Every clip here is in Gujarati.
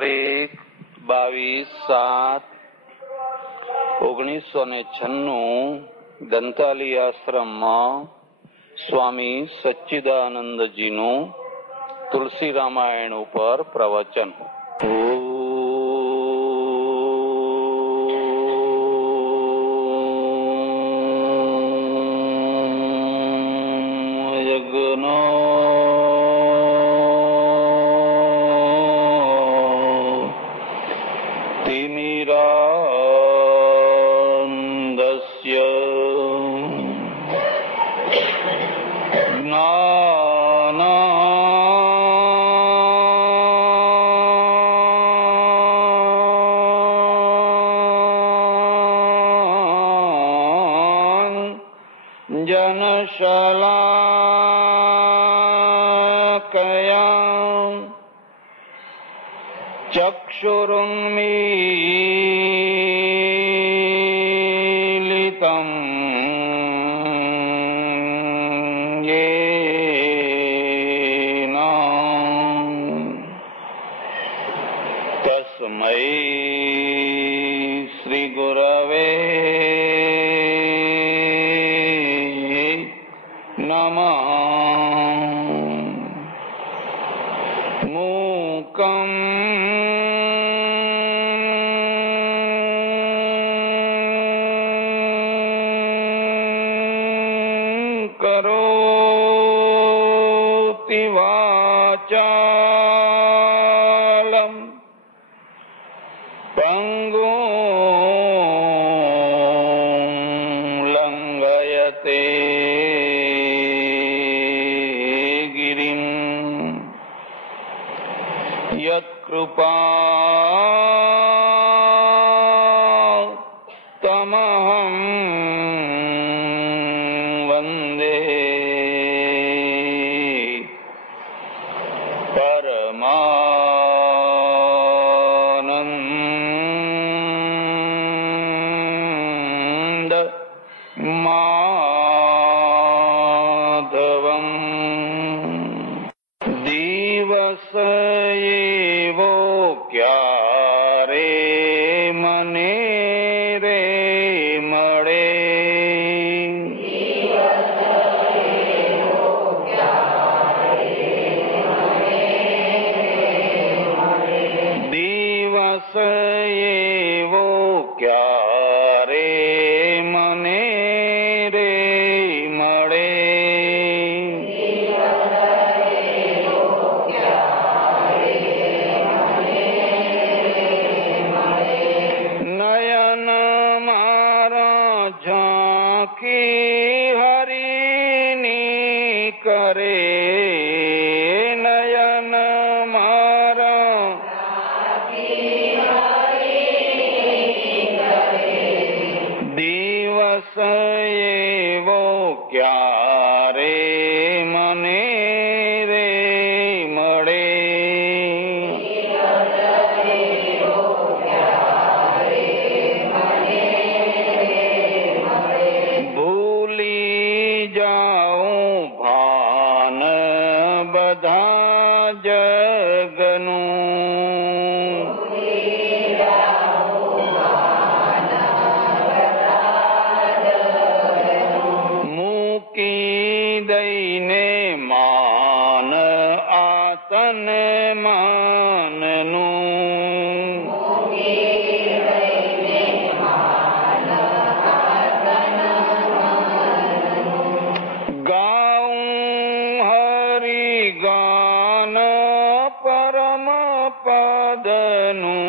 22/7/1996 દંતાલી આશ્રમમાં સ્વામી સચ્ચિદાનંદજીનું તુલસી રામાયણ ઉપર પ્રવચન. ચક્ષુરુન્મીલિતં યેન તસ્મૈ શ્રી ગુરવે નમઃ. મૂકં કરોતિ વાચાલં પંગું લંઘયતે ગિરિં યત્કૃપાતમહં વંદે પરમાનંદ માધવં. દિવસ એવો ક્યારે મને રે મળે, દિવસ એવો ક્યારે મને રે મળે, નયન મારા ઝાંખી હરિની કરે, નયન મારા દિવસ એવો ક્યારે મને રે મળે, ભૂલી જાઉં ભાન બધા જગનું, મૂકી દઈને માન આતન માનનું, ગાઉં હરિ ગાન પરમ પદનું,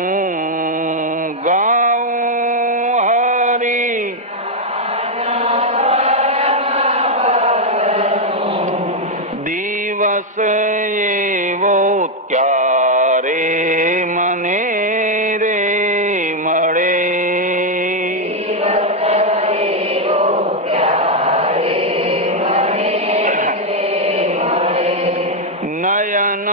ગાઉં હરિ દિવસ એવો ક્યારે મને રે મળે, નયન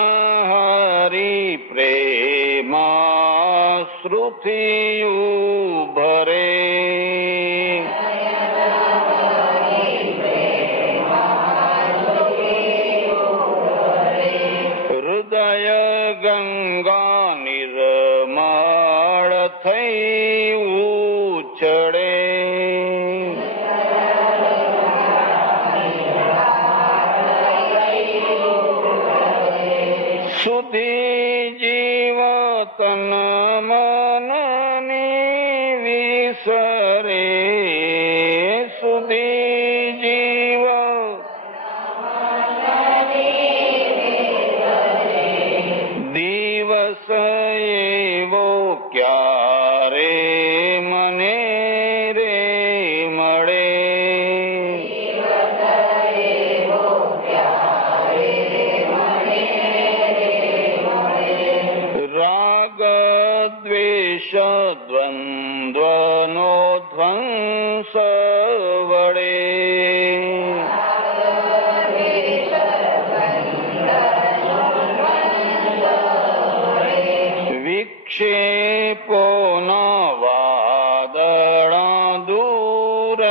હરિ પ્રેમાશ્રુથી ઉભરે, હૃદય ગંગા નિર્મળ થઈ ઉછળે. સુધી જીવ તન મનની વિસરે. સુધી જીવ દિવસ એવો ક્યારે મને રે મળે. રાગ દ્વેષ દ્વંદ્વનો ધ્વંસ વડે. વિક્ષેપોના વાદળા દૂર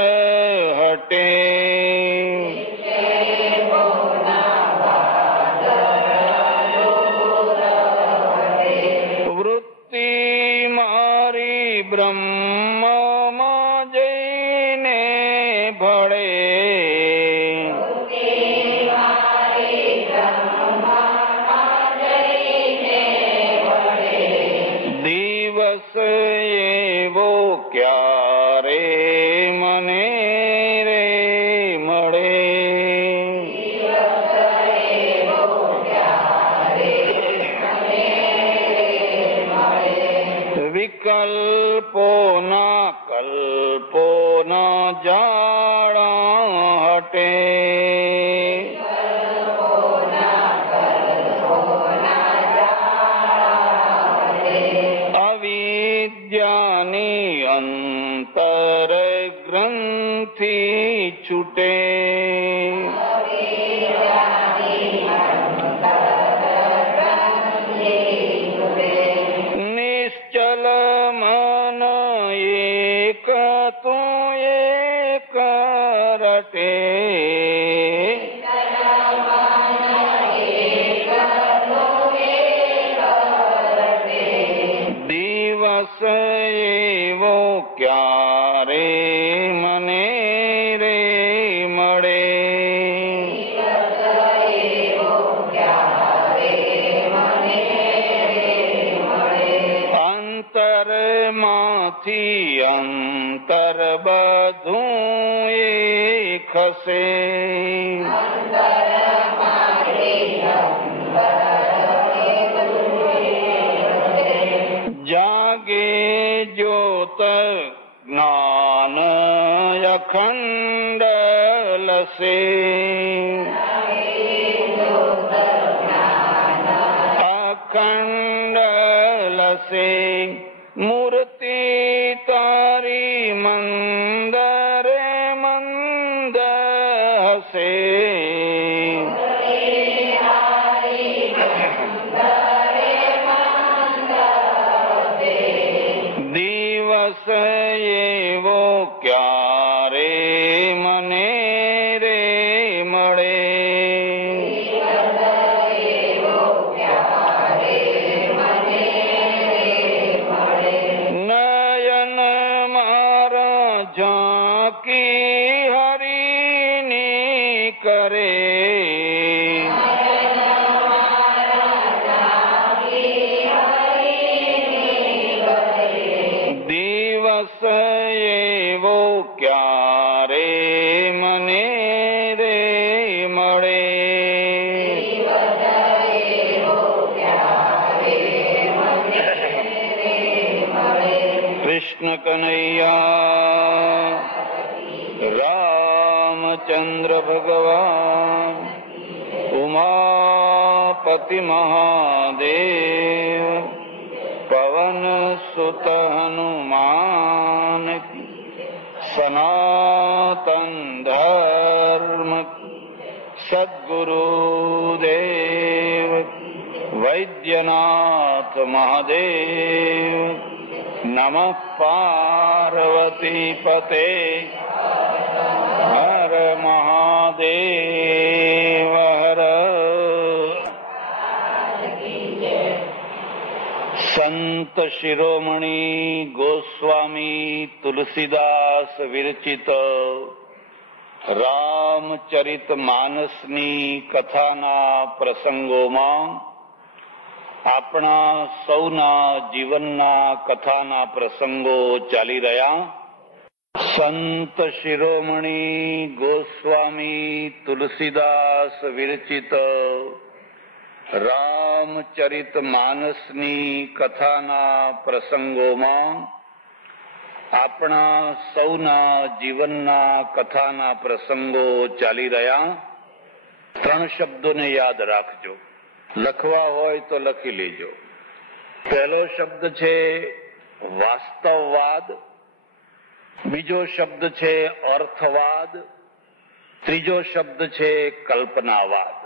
હટે. વૃત્તિ મારી બ્રહ્મમાં જઈને ભળે. દિવસ એવો ક્યારે મને રે મળે. વિકલ્પોના કલ્પોના જાળા હટે. અવિદ્યાની અંતર ગ્રંથિ છૂટે. નિશ્ચલ મન એક તું એક રટે. દિવસ એવો ક્યારે મને રે મળે. અંતરમાંથી અંતર બધું એ ખસે. જાગે જ્યોત જ્ઞાન અખંડ લસે. અખંડ લસે. મૂર્તિ તારી મંદરે મંદ હસે. દિવસ એવો ક્યારે મને રે મળે. નયન મારા ઝાંકી હરીની કરે. દિવસ એવો ક્યારે મને રે મળે. કૃષ્ણ કનૈયા રામચંદ્ર ભગવાન ઉમાપતિ મહાદેવ પવન સુત હનુમાન સનાતન ધર્મ સદ્ગુરુદેવ વૈદ્યનાથ મહાદેવ નમઃ પાર્વતી પતે હર મહાદેવ હર. સંત શિરોમણી ગોસ્વામી તુલસીદાસ વિરચિત રામચરિત માનસની કથાના પ્રસંગોમાં આપણા સૌના જીવનના કથાના પ્રસંગો ચાલી રહ્યા. સંત શિરોમણી ગોસ્વામી તુલસીદાસ વિરચિત રામચરિત માનસની કથાના પ્રસંગોમાં આપણા સૌના જીવનના કથાના પ્રસંગો ચાલી રહ્યા. 3 શબ્દોને યાદ રાખજો. લખવા હોય તો લખી લેજો. પહેલો શબ્દ છે વાસ્તવવાદ, બીજો શબ્દ છે અર્થવાદ, ત્રીજો શબ્દ છે કલ્પનાવાદ.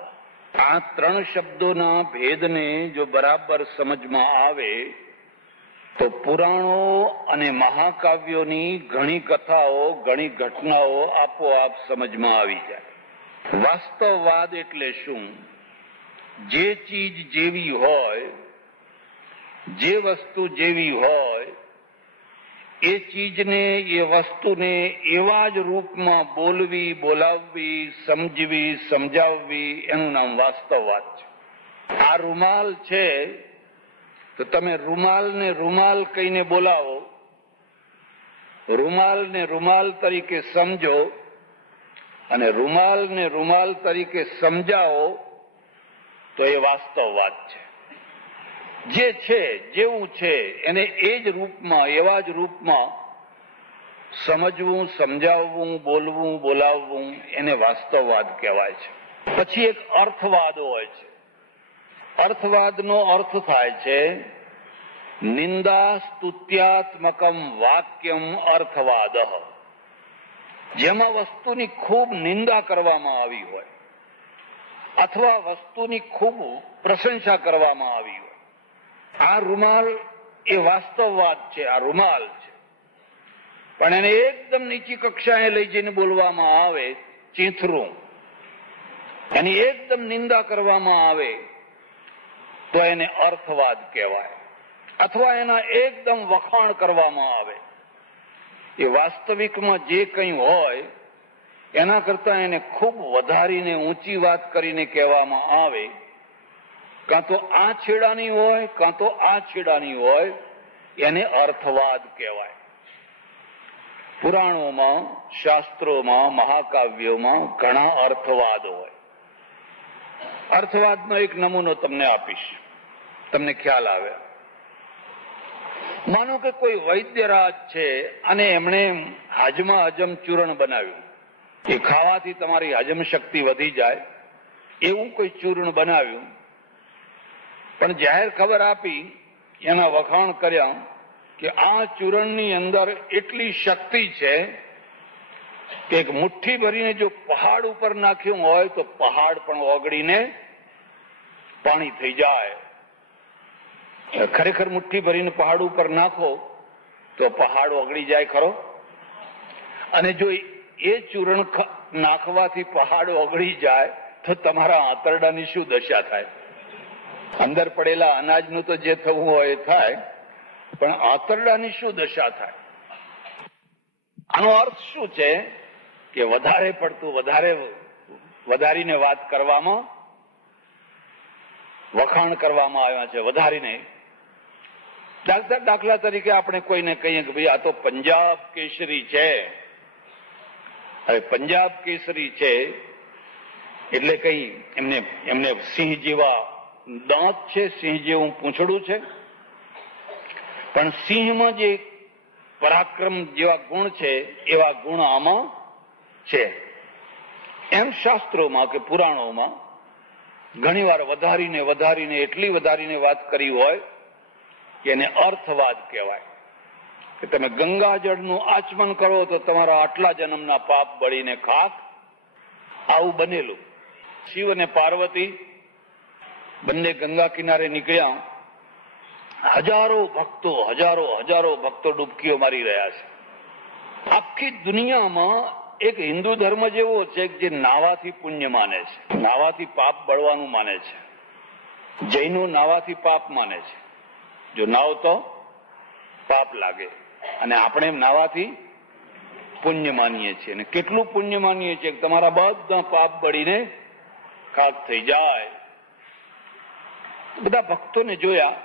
આ 3 શબ્દોના ભેદને જો બરાબર સમજમાં આવે તો પુરાણો અને મહાકાવ્યોની ઘણી કથાઓ, ઘણી ઘટનાઓ આપોઆપ સમજમાં આવી જાય. વાસ્તવવાદ એટલે શું? જે ચીજ જેવી હોય, જે વસ્તુ જેવી હોય, એ ચીજને, એ વસ્તુને એવા જ રૂપમાં બોલવી, બોલાવવી, સમજવી, સમજાવવી, એનું નામ વાસ્તવવાદ છે. આ રૂમાલ છે તો તમે રૂમાલને રૂમાલ કહીને બોલાવો, રૂમાલને રૂમાલ તરીકે સમજો અને રૂમાલને રૂમાલ તરીકે સમજાવો તો એ વાસ્તવવાદ છે. જે છે, જેવું છે, એને એ જ રૂપમાં, એવા જ રૂપમાં સમજવું, સમજાવવું, બોલવું, બોલાવવું, એને વાસ્તવવાદ કહેવાય છે. પછી એક અર્થવાદ હોય છે. અર્થવાદનો અર્થ થાય છે નિંદા સ્તુત્યાત્મકમ વાક્યમ અર્થવાદ, જેમાં વસ્તુની ખૂબ નિંદા કરવામાં આવી હોય અથવા વસ્તુની ખૂબ પ્રશંસા કરવામાં આવી હોય. આ રૂમાલ એ વાસ્તવવાદ છે, આ રૂમાલ છે. પણ એને એકદમ નીચી કક્ષાએ લઈ જઈને બોલવામાં આવે, ચીંથરું, એની એકદમ નિંદા કરવામાં આવે તો એને અર્થવાદ કહેવાય. અથવા એના એકદમ વખાણ કરવામાં આવે. એ વાસ્તવિકમાં જે કંઈ હોય એના કરતા એને ખૂબ વધારીને ઊંચી વાત કરીને કહેવામાં આવે. કાં તો આ છેડાની હોય, કાં તો આ છેડાની હોય, એને અર્થવાદ કહેવાય. પુરાણોમાં, શાસ્ત્રોમાં, મહાકાવ્યોમાં ઘણા અર્થવાદ હોય. અર્થવાદનો એક નમૂનો તમને આપીશ, તમને ખ્યાલ આવે. માનો કે કોઈ વૈદ્યરાજ છે અને એમણે હાજમા હજમ ચૂર્ણ બનાવ્યું. એ ખાવાથી તમારી હજમ શક્તિ વધી જાય એવું કોઈ ચૂર્ણ બનાવ્યું. પણ જાહેર ખબર આપી, એના વખાણ કર્યા કે આ ચૂરણની અંદર એટલી શક્તિ છે કે એક મુઠ્ઠી ભરીને જો પહાડ ઉપર નાખ્યું હોય તો પહાડ પણ ઓગળીને પાણી થઈ જાય. ખરેખર મુઠ્ઠી ભરીને પહાડ ઉપર નાખો તો પહાડ ઓગળી જાય ખરો? અને જો એ ચૂરણ નાખવાથી પહાડ ઓગળી જાય તો તમારા આંતરડાની શું દશા થાય? અંદર પડેલા અનાજનું તો જે થવું હોય એ થાય, પણ આંતરડાની શું દશા થાય? આનો અર્થ શું છે કે વધારે પડતું, વધારીને વાત કરવામાં, વખાણ કરવામાં આવ્યા છે, વધારીને. દાખલા તરીકે આપણે કોઈને કહીએ કે ભાઈ આ તો પંજાબ કેસરી છે. હવે પંજાબ કેસરી છે એટલે કઈ એમને સિંહ જેવા દાંત છે, સિંહ જેવું પૂંછડું છે, પણ સિંહમાં જે પરાક્રમ જેવા ગુણ છે એવા ગુણ આમાં છે. એમ શાસ્ત્રોમાં કે પુરાણોમાં ઘણીવાર વધારીને એટલી વધારીને વાત કરી હોય કે એને અર્થવાદ કહેવાય. કે તમે ગંગાજળનું આચમન કરો તો તમારા આટલા જન્મના પાપ બળીને ખાક. આવું બનેલું. શિવ અને પાર્વતી બંને ગંગા કિનારે નીકળ્યા. હજારો ભક્તો ડૂબકીઓ મારી રહ્યા છે. આખી દુનિયામાં એક હિન્દુ ધર્મ જેવો છે જે નાવાથી પુણ્ય માને છે, નાવાથી પાપ બળવાનું માને છે. જૈનો નાવાથી પાપ માને છે. જો નાવ તો પાપ લાગે, અને આપણે નાવાથી પુણ્ય માનીએ છીએ. અને કેટલું પુણ્ય માનીએ છીએ કે તમારા બધા પાપ બળીને ખાક થઈ જાય. બધા ભક્તોને જોયા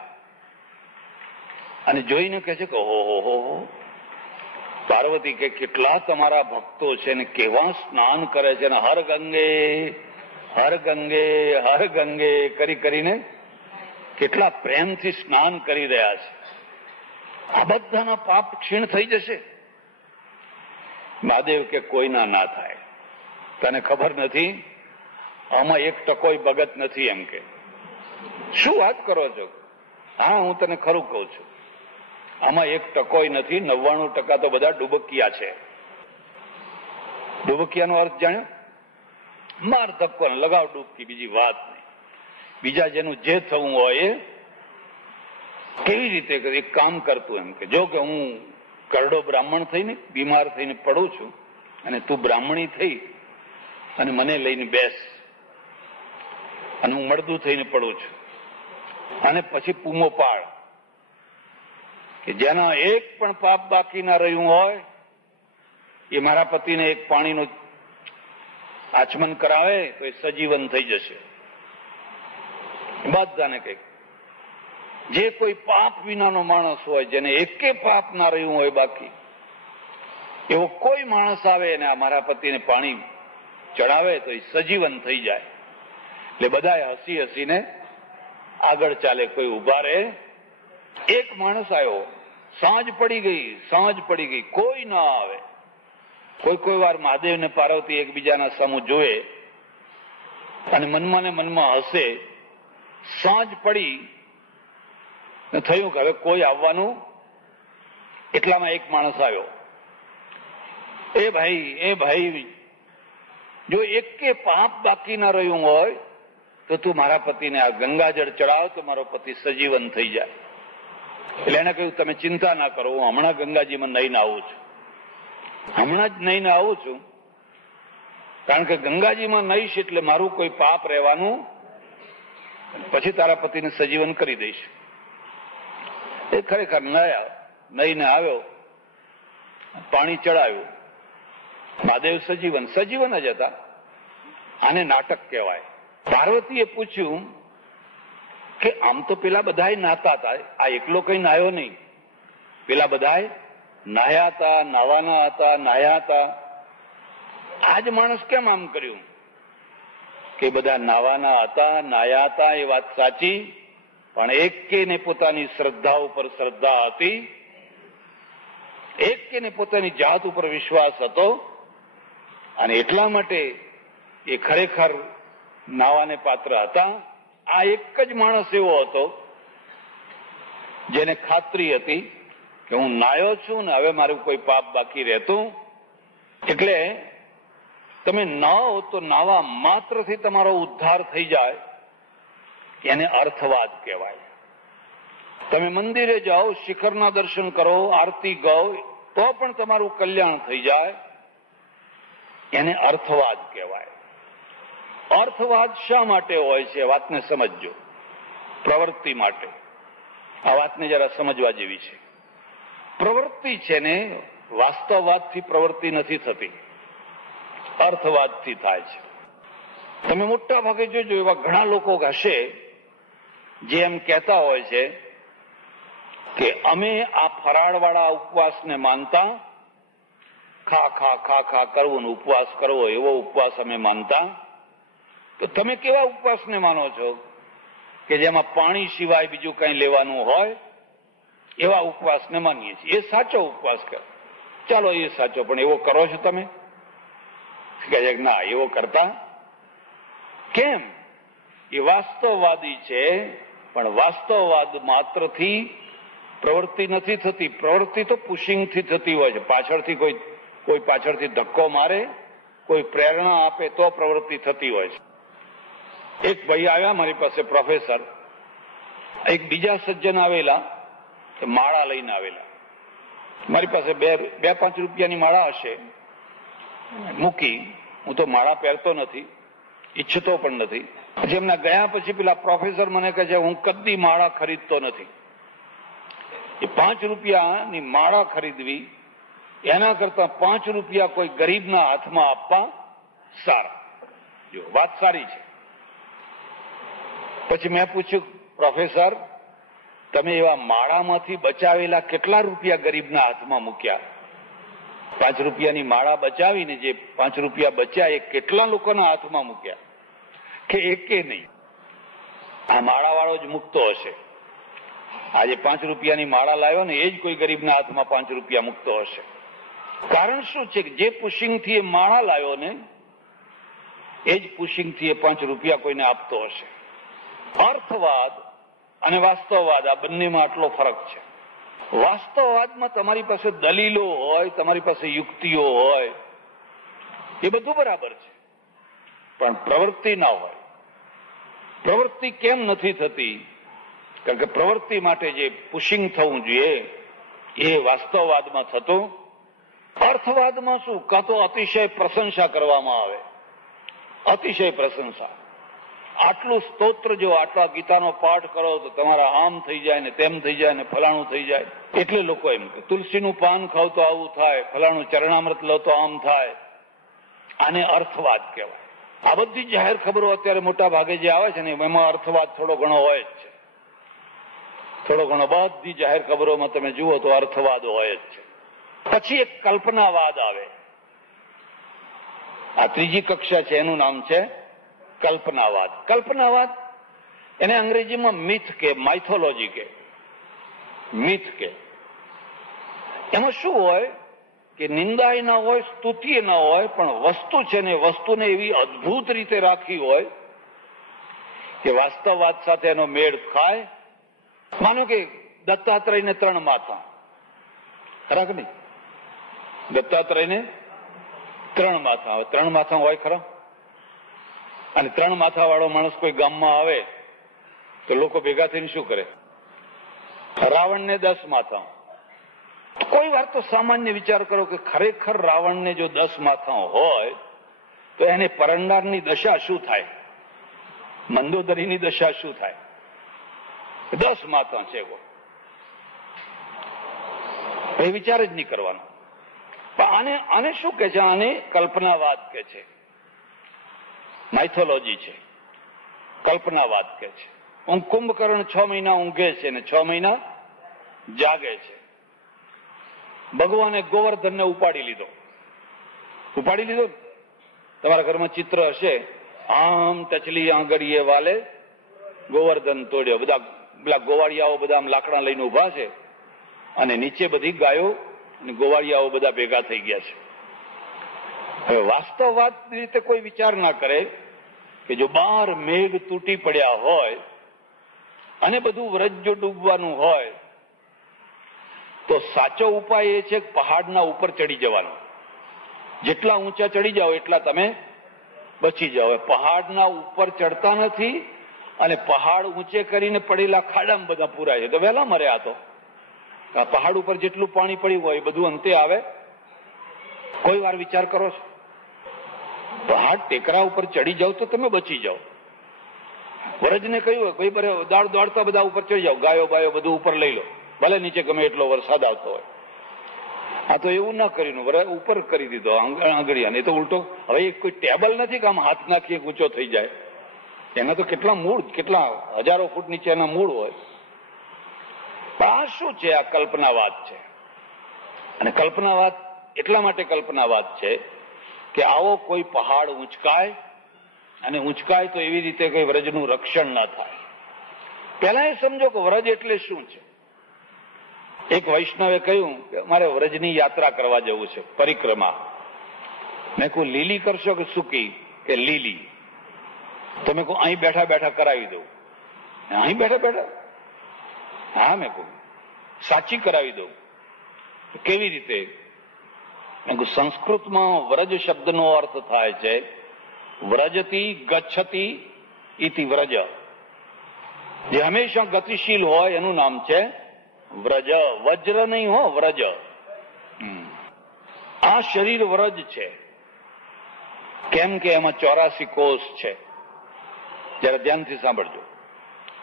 અને જોઈને કહે છે કે ઓહો, પાર્વતી કે કેટલા તમારા ભક્તો છે ને કેવા સ્નાન કરે છે ને હર ગંગે હર ગંગે હર ગંગે કરી કરીને કેટલા પ્રેમથી સ્નાન કરી રહ્યા છે. આ બધાના પાપ ક્ષીણ થઈ જશે. મહાદેવ કે કોઈના ના થાય. તને ખબર નથી આમાં 1% ભગત નથી એમ કે. શું વાત કરો છો? હા, હું તને ખરું કહું છું, આમાં 1% નથી. 99% તો બધા ડુબકિયા છે. ડુબકિયાનો અર્થ જાણ્યો? માર ધક્કો લગાવ ડૂબકી, બીજી વાત નહીં. બીજા જેનું જે થવું હોય એ કેવી રીતે એક કામ કરતું એમ કે જો કે હું કરડો બ્રાહ્મણ થઈને બીમાર થઈને પડું છું અને તું બ્રાહ્મણી થઈ અને મને લઈને બેસ, અને હું મળદું થઈને પડું છું, અને પછી પૂમો પાડ કે જેના એક પણ પાપ બાકી ના રહ્યું હોય એ મારા પતિને એક પાણીનું આચમન કરાવે તો એ સજીવન થઈ જશે. બધાને કઈક જે કોઈ પાપ વિનાનો માણસ હોય, જેને એકે પાપ ના રહ્યું હોય બાકી, એવો કોઈ માણસ આવે અને આ મારા પતિને પાણી ચડાવે તો એ સજીવન થઈ જાય. એટલે બધા હસી હસીને આગળ ચાલે, કોઈ ઉભા રહે. એક માણસ આવ્યો, સાંજ પડી ગઈ, કોઈ ના આવે. કોઈ વાર મહાદેવ ને પાર્વતી એકબીજાના સમૂહ જોવે અને મનમાં ને મનમાં હસે. સાંજ પડી થયું કે હવે કોઈ આવવાનું, એટલામાં એક માણસ આવ્યો. એ ભાઈ જો એકે પાપ બાકી ના રહ્યું હોય તો તું મારા પતિને આ ગંગાજળ ચડાવ તો મારો પતિ સજીવન થઈ જાય. એટલે એને કહ્યું તમે ચિંતા ના કરો, હું હમણાં ગંગાજીમાં નહીને આવું છું. હમણાં જ નહીને આવું છું, કારણ કે ગંગાજીમાં નહીશ એટલે મારું કોઈ પાપ રહેવાનું, પછી તારા પતિને સજીવન કરી દઈશ. એ ખરેખર નહીને આવ્યો, પાણી ચડાવ્યું. મહાદેવ સજીવન જ હતા. આને નાટક કહેવાય. પાર્વતીએ પૂછ્યું કે આમ તો પેલા બધા નાતા હતા, આ એકલો કઈ નાયો નહીં. પેલા બધા નાયા હતા, નાવાના હતા, નાયા હતા. આજ માણસ કેમ આમ કર્યું? કે બધા નાવાના હતા, નાયા હતા, એ વાત સાચી, પણ એકેને પોતાની શ્રદ્ધા ઉપર શ્રદ્ધા હતી, એકેને પોતાની જાત ઉપર વિશ્વાસ હતો, અને એટલા માટે એ ખરેખર નાવાને પાત્ર હતા. આ એક જ માણસ એવો હતો જેને ખાતરી હતી કે હું નાયો છું ને હવે મારું કોઈ પાપ બાકી રહેતું. એટલે તમે નાઓ તો નાવા માત્રથી તમારો ઉદ્ધાર થઈ જાય, એને અર્થવાદ કહેવાય. તમે મંદિરે જાઓ, શિખરના દર્શન કરો, આરતી ગાઓ તો પણ તમારું કલ્યાણ થઈ જાય, એને અર્થવાદ કહેવાય. અર્થવાદ શા માટે હોય છે? વાતને સમજજો. પ્રવૃત્તિ માટે. આ વાતને જરા સમજવા જેવી છે. પ્રવૃત્તિ છે ને વાસ્તવવાદથી પ્રવૃત્તિ નથી થતી, અર્થવાદથી થાય છે. તમે મોટા ભાગે જોજો એવા ઘણા લોકો હશે જે એમ કહેતા હોય છે કે અમે આ ફરાળવાળા ઉપવાસને માનતા, ખા કરવું ને ઉપવાસ કરવો એવો ઉપવાસ અમે માનતા. તો તમે કેવા ઉપવાસને માનો છો કે જેમાં પાણી સિવાય બીજું કઈ લેવાનું હોય? એવા ઉપવાસને માનીએ છીએ. એ સાચો ઉપવાસ કર. ચાલો એ સાચો, પણ એવો કરો છો તમે? ના, એવો કરતા કેમ? એ વાસ્તવવાદી છે, પણ વાસ્તવવાદ માત્રથી પ્રવૃત્તિ નથી થતી. પ્રવૃત્તિ તો પુશિંગથી થતી હોય છે. પાછળથી કોઈ પાછળથી ધક્કો મારે, કોઈ પ્રેરણા આપે તો પ્રવૃત્તિ થતી હોય છે. એક ભાઈ આવ્યા મારી પાસે, પ્રોફેસર. એક બીજા સજ્જન આવેલા, માળા લઈને આવેલા મારી પાસે. 2-5 રૂપિયાની માળા હશે, મૂકી. હું તો માળા પહેરતો નથી, ઈચ્છતો પણ નથી. પછી એમના ગયા પછી પેલા પ્રોફેસર મને કહે છે હું કદી માળા ખરીદતો નથી. એ 5 રૂપિયાની માળા ખરીદવી એના કરતા 5 રૂપિયા કોઈ ગરીબના હાથમાં આપવા સારા. જો વાત સારી છે. પછી મેં પૂછ્યું, પ્રોફેસર તમે એવા માળામાંથી બચાવેલા કેટલા રૂપિયા ગરીબના હાથમાં મૂક્યા? 5 રૂપિયાની માળા બચાવીને જે 5 રૂપિયા બચ્યા એ કેટલા લોકોના હાથમાં મૂક્યા? કે એકે નહીં. આ માળાવાળો જ મૂકતો હશે. આજે 5 રૂપિયાની માળા લાવ્યો ને એ જ કોઈ ગરીબના હાથમાં 5 રૂપિયા મૂકતો હશે. કારણ શું છે કે જે પુશિંગથી એ માળા લાવ્યો ને એ જ પુશિંગથી એ 5 રૂપિયા કોઈને આપતો હશે. અર્થવાદ અને વાસ્તવવાદ આ બંનેમાં આટલો ફરક છે. વાસ્તવવાદમાં તમારી પાસે દલીલો હોય, તમારી પાસે યુક્તિઓ હોય, એ બધું બરાબર છે, પણ પ્રવૃત્તિ ના હોય. પ્રવૃત્તિ કેમ નથી થતી? કારણ કે પ્રવૃત્તિ માટે જે પુશિંગ થવું જોઈએ એ વાસ્તવવાદમાં થતું. અર્થવાદમાં શું, કાં તો અતિશય પ્રશંસા કરવામાં આવે, અતિશય પ્રશંસા. આટલું સ્તોત્ર જો આટલા ગીતાનો પાઠ કરો તો તમારા આમ થઈ જાય ને તેમ થઈ જાય ને ફલાણું થઈ જાય. એટલે લોકો એમ કે તુલસીનું પાન ખાવ તો આવું થાય, ફલાણું ચરણામૃત લો તો આમ થાય. આને અર્થવાદ કહેવાય. આ બધી જાહેર ખબરો અત્યારે મોટા ભાગે જે આવે છે ને એમાં અર્થવાદ થોડો ઘણો હોય જ છે. થોડો ઘણો બધી જાહેર ખબરોમાં તમે જુઓ તો અર્થવાદ હોય જ છે. પછી એક કલ્પનાવાદ આવે. આ ત્રીજી કક્ષા છે, એનું નામ છે કલ્પનાવાદ. કલ્પનાવાદ એને અંગ્રેજીમાં મિથ કે માઇથોલોજી કે મિથ કે. એમાં શું હોય કે નિંદાય ના હોય, સ્તુતિય ના હોય, પણ વસ્તુ છે ને વસ્તુને એવી અદભુત રીતે રાખી હોય કે વાસ્તવવાદ સાથે એનો મેળ ખાય. માનો કે દત્તાત્રેયને 3 માથા, ખરા કે નહીં? દત્તાત્રેયને 3 માથા. હવે 3 માથા હોય ખરા? અને 3 માથા વાળો માણસ કોઈ ગામમાં આવે તો લોકો ભેગા થઈને શું કરે? રાવણને 10 માથા. કોઈ વાર તો સામાન્ય વિચાર કરો કે ખરેખર રાવણને જો 10 માથા હોય તો એને પરણનારની દશા શું થાય? મંદોદરીની દશા શું થાય? 10 માથા છે. એ વિચાર જ નહીં કરવાનો. પણ આને શું કે છે? આને કલ્પનાવાદ કે છે, માઇથોલોજી છે, કલ્પનાવાદ કે છે. કુંભકર્ણ 6 મહિના ઊંઘે છે ને 6 મહિના જાગે છે. ભગવાને ગોવર્ધનને ઉપાડી લીધો. તમારા ઘરમાં ચિત્ર હશે, આમ ટચલી આંગળીએ વાલે ગોવર્ધન તોડ્યો. બધા ગોવાળિયાઓ બધા આમ લાકડા લઈને ઉભા છે અને નીચે બધી ગાયો અને ગોવાળિયાઓ બધા ભેગા થઈ ગયા છે. હવે વાસ્તવવાદ રીતે કોઈ વિચાર ના કરે કે જો 12 મેઘ તૂટી પડ્યા હોય અને બધું વ્રજ જો ડૂબવાનું હોય તો સાચો ઉપાય એ છે કે પહાડના ઉપર ચડી જવાનો. જેટલા ઊંચા ચડી જાઓ એટલા તમે બચી જાઓ. પહાડના ઉપર ચડતા નથી અને પહાડ ઊંચે કરીને પડેલા ખાડામાં બધા પૂરાય છે તો વહેલા મર્યા. તો પહાડ ઉપર જેટલું પાણી પડ્યું હોય એ બધું અંતે આવે. કોઈ વાર વિચાર કરો છો? પહાડ ટેકરા ઉપર ચડી જાઓ તો તમે બચી જાઓ. વરજને કહ્યું કોઈ દોડતા બધા ઉપર ચડી જાઓ, ગાયો બાયો બધું ઉપર લઈ લો, ભલે નીચે ગમે એટલો વરસાદ આવતો હોય. આ તો એવું ના કર્યું, ઉપર કરી દીધો આંગળીયા. એ તો ઉલટો. હવે કોઈ ટેબલ નથી કે આમ હાથ નાખીએ ઊંચો થઈ જાય. એના તો કેટલા મૂળ, કેટલા હજારો ફૂટ નીચે એના મૂળ હોય. આ શું છે? આ કલ્પનાવાદ છે. અને કલ્પનાવાદ એટલા માટે કલ્પનાવાદ છે કે આવો કોઈ પહાડ ઊંચકાય અને ઊંચકાય તો એવી રીતે કોઈ વ્રજનું રક્ષણ ના થાય. પહેલા એ સમજો કે વ્રજ એટલે શું છે. એક વૈષ્ણવે કહ્યું કે મારે વ્રજની યાત્રા કરવા જવું છે, પરિક્રમા. મેં કહું લીલી કરશો કે સૂકી? કે લીલી. તો મેં કહું અહીં બેઠા બેઠા કરાવી દઉં. અહીં બેઠા બેઠા? હા. મેં કહું સાચી કરાવી દઉં. કેવી રીતે? મેં કહું સંસ્કૃતમાં વ્રજ શબ્દનો અર્થ થાય છે વ્રજતી ગચ્છતી ઇતિ વ્રજ. જે હંમેશા ગતિશીલ હોય એનું નામ છે વ્રજ. વજ્ર નહીં હો, વ્રજ. આ શરીર વ્રજ છે. કેમ કે એમાં 84 કોષ છે. જરા ધ્યાનથી સાંભળજો.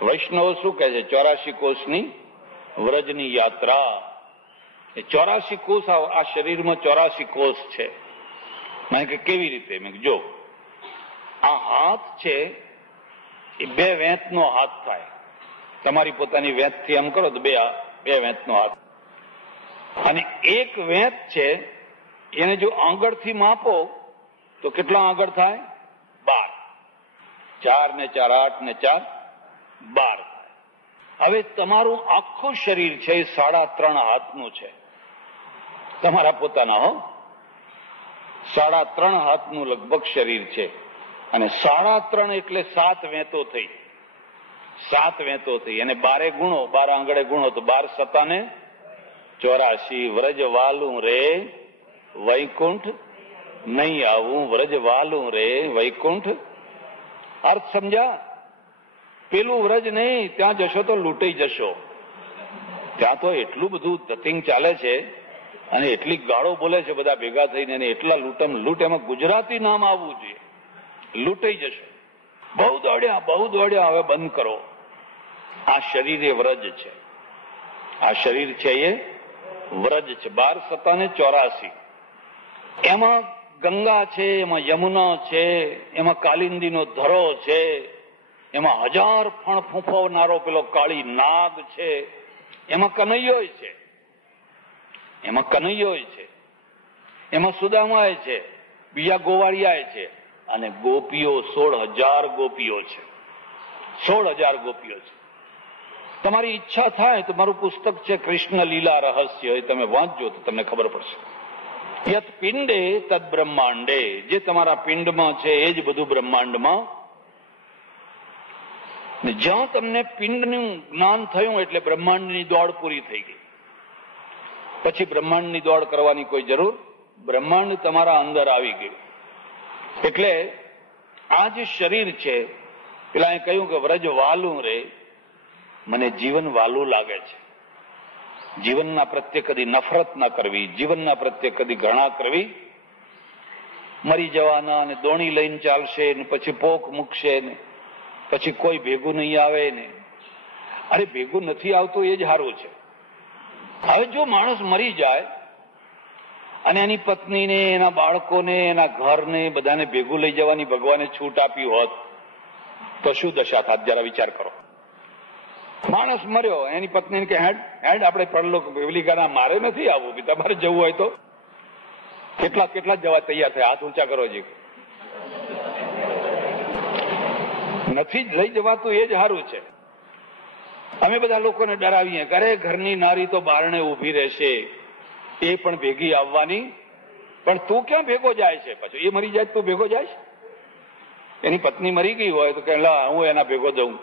વૈષ્ણવ શું કહે છે? 84 કોષની વ્રજની યાત્રા. એ 84 કોષ આ શરીરમાં 84 કોષ છે. મેં કે કેવી રીતે? મેં જો આ હાથ છે એ 2 વેંતનો હાથ થાય. તમારી પોતાની વેંતથી આમ કરો તો બે વેંતનો હાથ. અને એક વેંત છે એને જો આંગળથી માપો તો કેટલા આંગળ થાય? 12. 4 ને 4 8 ને 4 12 થાય. હવે તમારું આખું શરીર છે એ 3.5 હાથનું છે. તમારા પોતાના હો 3.5 હાથનું લગભગ શરીર છે. અને 3.5 એટલે 7 વેંતો થઈ. 7 વેંતો થઈ અને 12 ગુણો, 12 આંગળે ગુણો તો 12 સતા ને 84. વ્રજ વાલું રે વૈકુંઠ નહીં આવું, વ્રજ વાલું રે વૈકુંઠ. અર્થ સમજા? પેલું વ્રજ નહીં, ત્યાં જશો તો લૂંટાઈ જશો. ત્યાં તો એટલું બધું ધતિંગ ચાલે છે અને એટલી ગાળો બોલે છે બધા ભેગા થઈને, એટલા લૂંટમ લૂંટ. એમાં ગુજરાતી નામ આવવું જોઈએ. લૂંટાઈ જશો. બહુ દોડ્યા, હવે બંધ કરો. આ શરીર એ વ્રજ છે. આ શરીર છે એ વ્રજ છે. 12 સતા ને 84. એમાં ગંગા છે, એમાં યમુના છે, એમાં કાલિંદીનો ધરો છે, એમાં 1000 ફણ ફૂંફવનારો પેલો કાળી નાગ છે, એમાં કનૈયોય છે, એમાં સુદામાય છે, બીજા ગોવાળિયાય છે, અને ગોપીઓ 16,000 ગોપીઓ છે. 16,000 ગોપીઓ છે. તમારી ઈચ્છા થાય તો મારું પુસ્તક છે કૃષ્ણ લીલા રહસ્ય, એ તમે વાંચજો તો તમને ખબર પડશે. યત પિંડે તદ બ્રહ્માંડે. જે તમારા પિંડમાં છે એ જ બધું બ્રહ્માંડમાં. જ્યાં તમને પિંડનું જ્ઞાન થયું એટલે બ્રહ્માંડની દોડ પૂરી થઈ ગઈ. પછી બ્રહ્માંડની દોડ કરવાની કોઈ જરૂર. બ્રહ્માંડ તમારા અંદર આવી ગયું. એટલે આ જે શરીર છે, પેલા કહ્યું કે વ્રજ વાલું રે, મને જીવન વાલું લાગે છે. જીવનના પ્રત્યે કદી નફરત ના કરવી, જીવનના પ્રત્યે કદી ઘૃણા કરવી. મરી જવાના અને દોણી લઈને ચાલશે ને પછી પોખ મૂકશે ને પછી કોઈ ભેગું નહીં આવે ને. અરે ભેગું નથી આવતું એ જ સારું છે. હવે જો માણસ મરી જાય અને એની પત્નીને, એના બાળકોને, એના ઘરને બધાને ભેગું લઈ જવાની ભગવાને છૂટ આપી હોત તો શું દશા થાત? જરા વિચાર કરો. માણસ મર્યો, એની પત્નીને કે હેડ આપણે પરલોક વેલિકાના મારે નથી આવવું, તમારે જવું હોય તો. કેટલા જવા તૈયાર થાય? હાથ ઊંચા કરો. જે નથી લઈ જવાતું એ જ સારું છે. અમે બધા લોકોને ડરાવીએ, અરે ઘરની નારી તો બારણે ઉભી રહેશે, એ પણ ભેગી આવવાની. પણ તું ક્યાં ભેગો જાય છે? પાછો એ મરી જાય તું ભેગો જાય છે? એની પત્ની મરી ગઈ હોય તો કે હું એના ભેગો જઉં.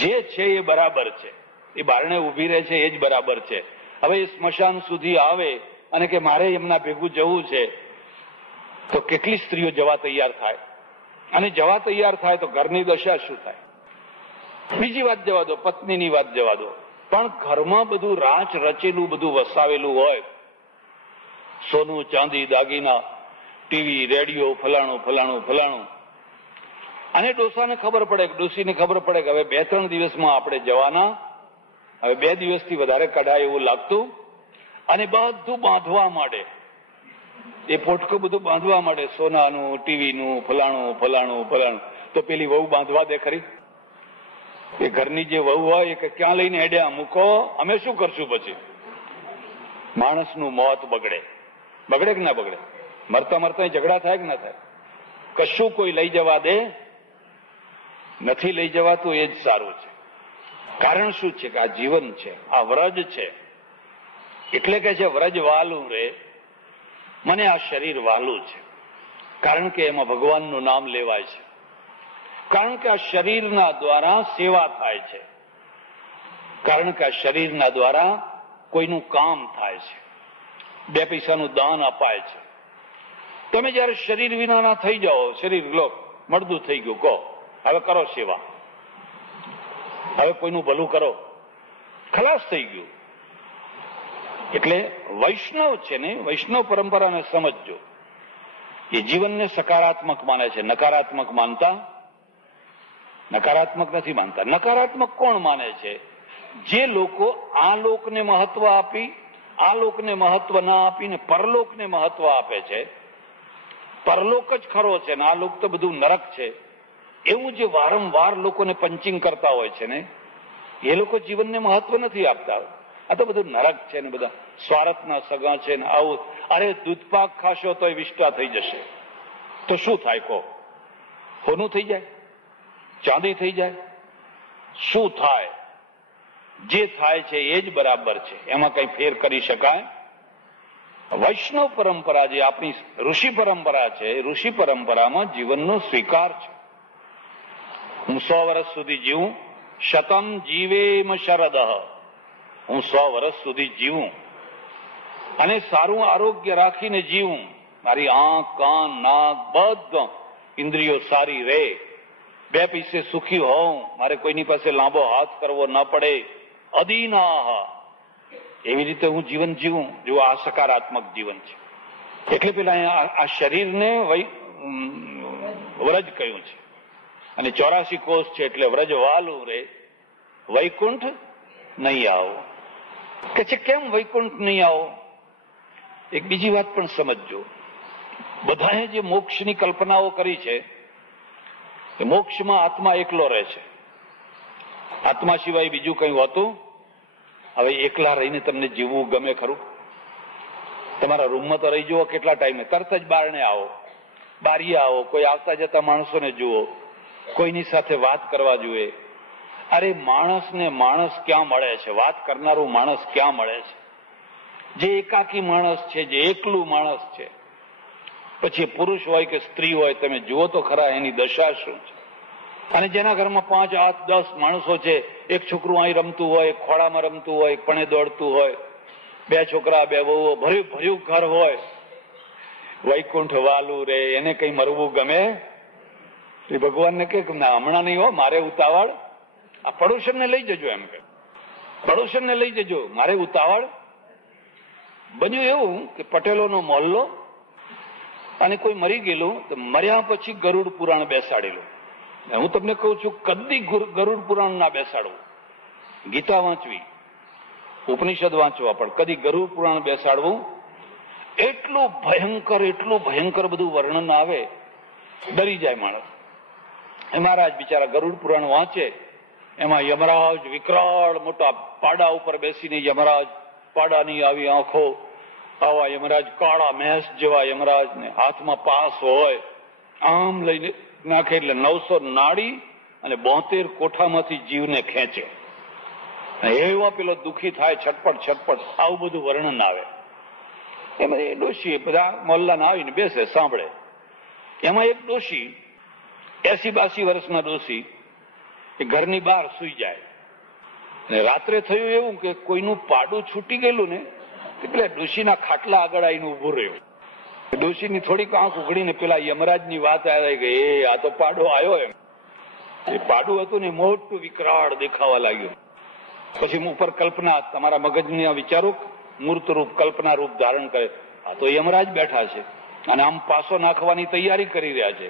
જે છે એ બરાબર છે. એ બારણે ઉભી રહે છે એ જ બરાબર છે. હવે એ સ્મશાન સુધી આવે અને કે મારે એમના ભેગું જવું છે તો કેટલી સ્ત્રીઓ જવા તૈયાર થાય? અને જવા તૈયાર થાય તો ઘરની દશા શું થાય? બીજી વાત જવા દો, પત્નીની વાત જવા દો. પણ ઘરમાં બધું રાચ રચેલું, બધું વસાવેલું હોય, સોનું ચાંદી દાગીના, ટીવી રેડિયો, ફલાણું. અને ડોસાને ખબર પડે, ડોસીને ખબર પડે કે હવે 2-3 દિવસમાં આપણે જવાના, હવે 2 દિવસથી વધારે કઢાય એવું લાગતું, અને બધું બાંધવા માંડે. એ પોટકું બધું બાંધવા માંડે, સોનાનું, ટીવીનું, ફલાણું. તો પેલી વહુ બાંધવા દે ખરી? એ ઘરની જે વહુ હોય એ ક્યાં લઈને હેડ્યા મૂકો, અમે શું કરશું? પછી માણસનું મોત બગડે કે ના બગડે? મરતા ઝઘડા થાય કે ના થાય? કશું કોઈ લઈ જવા દે નથી. લઈ જવાતું એ જ સારું છે. કારણ શું છે કે આ જીવન છે, આ વ્રજ છે. એટલે કે છે વ્રજ વાલું રે, મને આ શરીર વાલું છે. કારણ કે એમાં ભગવાનનું નામ લેવાય છે. કારણ કે આ શરીરના દ્વારા સેવા થાય છે. કારણ કે આ શરીરના દ્વારા કોઈનું કામ થાય છે. 2 પૈસાનું દાન અપાય છે. તમે જયારે શરીર વિનાના થઈ જાઓ, શરીર લો મળદું થઈ ગયું, કહો હવે કરો સેવા, હવે કોઈનું ભલું કરો, ખલાસ થઈ ગયું. એટલે વૈષ્ણવ છે ને, વૈષ્ણવ પરંપરાને સમજજો. એ જીવનને સકારાત્મક માને છે. નકારાત્મક નથી માનતા. નકારાત્મક કોણ માને છે? જે લોકો આ લોકને મહત્વ આપી, આ લોકને મહત્વ ના આપીને પરલોકને મહત્વ આપે છે, પરલોક જ ખરો છે ને આ લોક તો બધું નરક છે, એવું જે વારંવાર લોકોને પંચિંગ કરતા હોય છે ને, એ લોકો જીવનને મહત્વ નથી આપતા. આ તો બધું નરક છે ને, બધા સ્વાર્થના સગા છે ને આવું. અરે દૂધપાક ખાશો તો એ વિષ્ટા થઈ જશે તો શું થાય? કહો, સોનું થઈ જાય, ચાંદી થઈ જાય, શું થાય? જે થાય છે એ જ બરાબર છે, એમાં કઈ ફેર કરી શકાય? વૈષ્ણવ પરંપરા જે આપણી ઋષિ પરંપરા છે, ઋષિ પરંપરામાં જીવનનો સ્વીકાર છે. હું 100 વર્ષ સુધી જીવું, શતમ જીવેમ શરદ, હું 100 વર્ષ સુધી જીવું અને સારું આરોગ્ય રાખીને જીવું, મારી આંખ, કાન, નાક બધું ઇન્દ્રિયો સારી રહે, 2 પૈસે સુખી હોઉં, મારે કોઈની પાસે લાંબો હાથ કરવો ન પડે, અદીના, એવી રીતે હું જીવન જીવું. જો આ સકારાત્મક જીવન છે. એટલે પેલા આ શરીરને વ્રજ કહ્યું છે અને 84 કોષ છે એટલે વ્રજ વાલું રે, વૈકુંઠ નહીં આવો. કે છે કેમ વૈકુંઠ નહીં આવો? એક બીજી વાત પણ સમજજો. બધાએ જે મોક્ષની કલ્પનાઓ કરી છે એ મોક્ષમાં આત્મા એકલો રહે છે, આત્મા સિવાય બીજું કઈ હોતું? હવે એકલા રહીને તમને જીવવું ગમે ખરું? તમારા રૂમમાં તો રહી જુઓ કેટલા ટાઈમે, તરત જ બારણે આવો, બારીએ આવો, કોઈ આવતા જતા માણસોને જુઓ, કોઈની સાથે વાત કરવા જોઈએ. અરે માણસને માણસ ક્યાં મળે છે? વાત કરનારું માણસ ક્યાં મળે છે? જે એકાકી માણસ છે, જે એકલું માણસ છે, પછી પુરુષ હોય કે સ્ત્રી હોય, તમે જુઓ તો ખરા એની દશા શું છે. અને જેના ઘરમાં 5, 8, 10 માણસો છે, એક છોકરું અહીં રમતું હોય, એક ખોળામાં રમતું હોય, એક પણે દોડતું હોય, 2 છોકરા 2 વહુઓ, ભર્યું ભર્યું ઘર હોય, વૈકુંઠ વાલું રે, એને કઈ મરવું ગમે? ભગવાનને કે હમણાં નહીં હો, મારે ઉતાવળ, આ પડોશનને લઈ જજો, એમ કે પડોશનને લઈ જજો, મારે ઉતાવળ. બન્યું એવું કે પટેલોનો મોહલ્લો અને કોઈ મરી ગયેલું, તો મર્યા પછી ગરુડ પુરાણ બેસાડેલું. હું તમને કહું છું, કદી ગરુડ પુરાણ ના બેસાડવું. ગીતા વાંચવી, ઉપનિષદ વાંચવા, પણ કદી ગરુડ પુરાણ બેસાડવું. એટલું ભયંકર બધું વર્ણન આવે, ડરી જાય માણસ. એ મહારાજ બિચારા ગરુડ પુરાણ વાંચે, એમાં યમરાજ વિકરાળ મોટા પાડા ઉપર બેસીને, યમરાજ પાડાની આવી આંખો, આવા યમરાજ કાળા મહેસ જેવા યમરાજ ને હાથમાં પાસ હોય, આમ લઈને નાખે એટલે 900 નાડી અને 72 કોઠામાંથી જીવને ખેંચે. એવા પેલો દુઃખી થાય, છટપટ, આવું બધું વર્ણન આવે. એમાં એ ડોશી બધા મોહલ્લાના આવીને બેસે, સાંભળે. એમાં એક ડોશી, 80-82 વર્ષના ડોશી, એ ઘરની બહાર સુઈ જાય. અને રાત્રે થયું એવું કે કોઈનું પાડું છૂટી ગયેલું ને, એટલે ડોશીના ખાટલા આગળ આવીને ઉભું રહ્યું. ડોશીની થોડીક આંખ ઉઘડીને પેલા યમરાજની વાત આવી ગઈ, એ આ તો પાડો આવ્યો. એમ એ પાડું હતું ને મોટું વિકરાળ દેખાવા લાગ્યું. પછી ઉપર કલ્પના, તમારા મગજની આ વિચારો મૂર્ત રૂપ, કલ્પના રૂપ ધારણ કરે. આ તો યમરાજ બેઠા છે અને આમ પાસો નાખવાની તૈયારી કરી રહ્યા છે.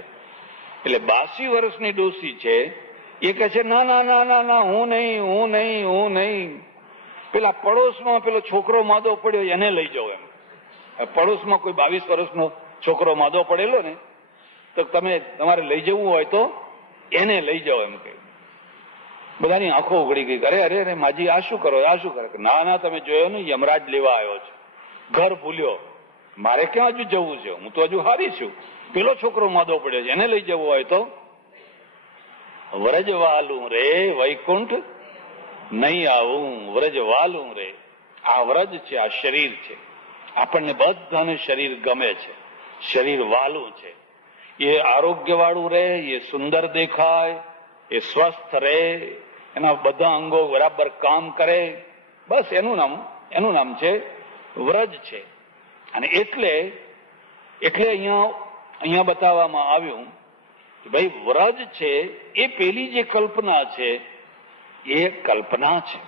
એટલે 82 વર્ષની ડોશી છે, એ કહે છે ના ના ના ના ના, હું નહીં. પેલા પડોશમાં પેલો છોકરો માદો પડ્યો, એને લઈ જાઓ. એમ પડોશમાં કોઈ 22 વર્ષનો છોકરો માદો પડેલો ને, તો તમારે લઈ જવું હોય તો એને લઈ જાઓ, એમ કે. બધાની આંખો ઉઘડી ગઈ. અરે માજી, આ શું કરો? ના, તમે જોયો ને, યમરાજ લેવા આવ્યો છે. ઘર ભૂલ્યો, મારે ક્યાં હજુ જવું છે? હું તો હજુ હારી છું. પેલો છોકરો માદો પડ્યો છે, એને લઈ જવો હોય તો વ્રજવાલું રે, વૈકુંઠ નહીં આવું. વ્રજવાલું રે, આ વ્રજ છે, આ શરીર છે. આપણને બધાને શરીર ગમે છે, શરીર વાલું છે. એ આરોગ્ય વાળું રહે, એ સુંદર દેખાય, એ સ્વસ્થ રહે, એના બધા અંગો બરાબર કામ કરે, બસ એનું નામ છે વ્રજ છે. અને એટલે અહીંયા બતાવવામાં આવ્યું કે ભાઈ વ્રજ છે એ પેલી જે કલ્પના છે એ કલ્પના છે,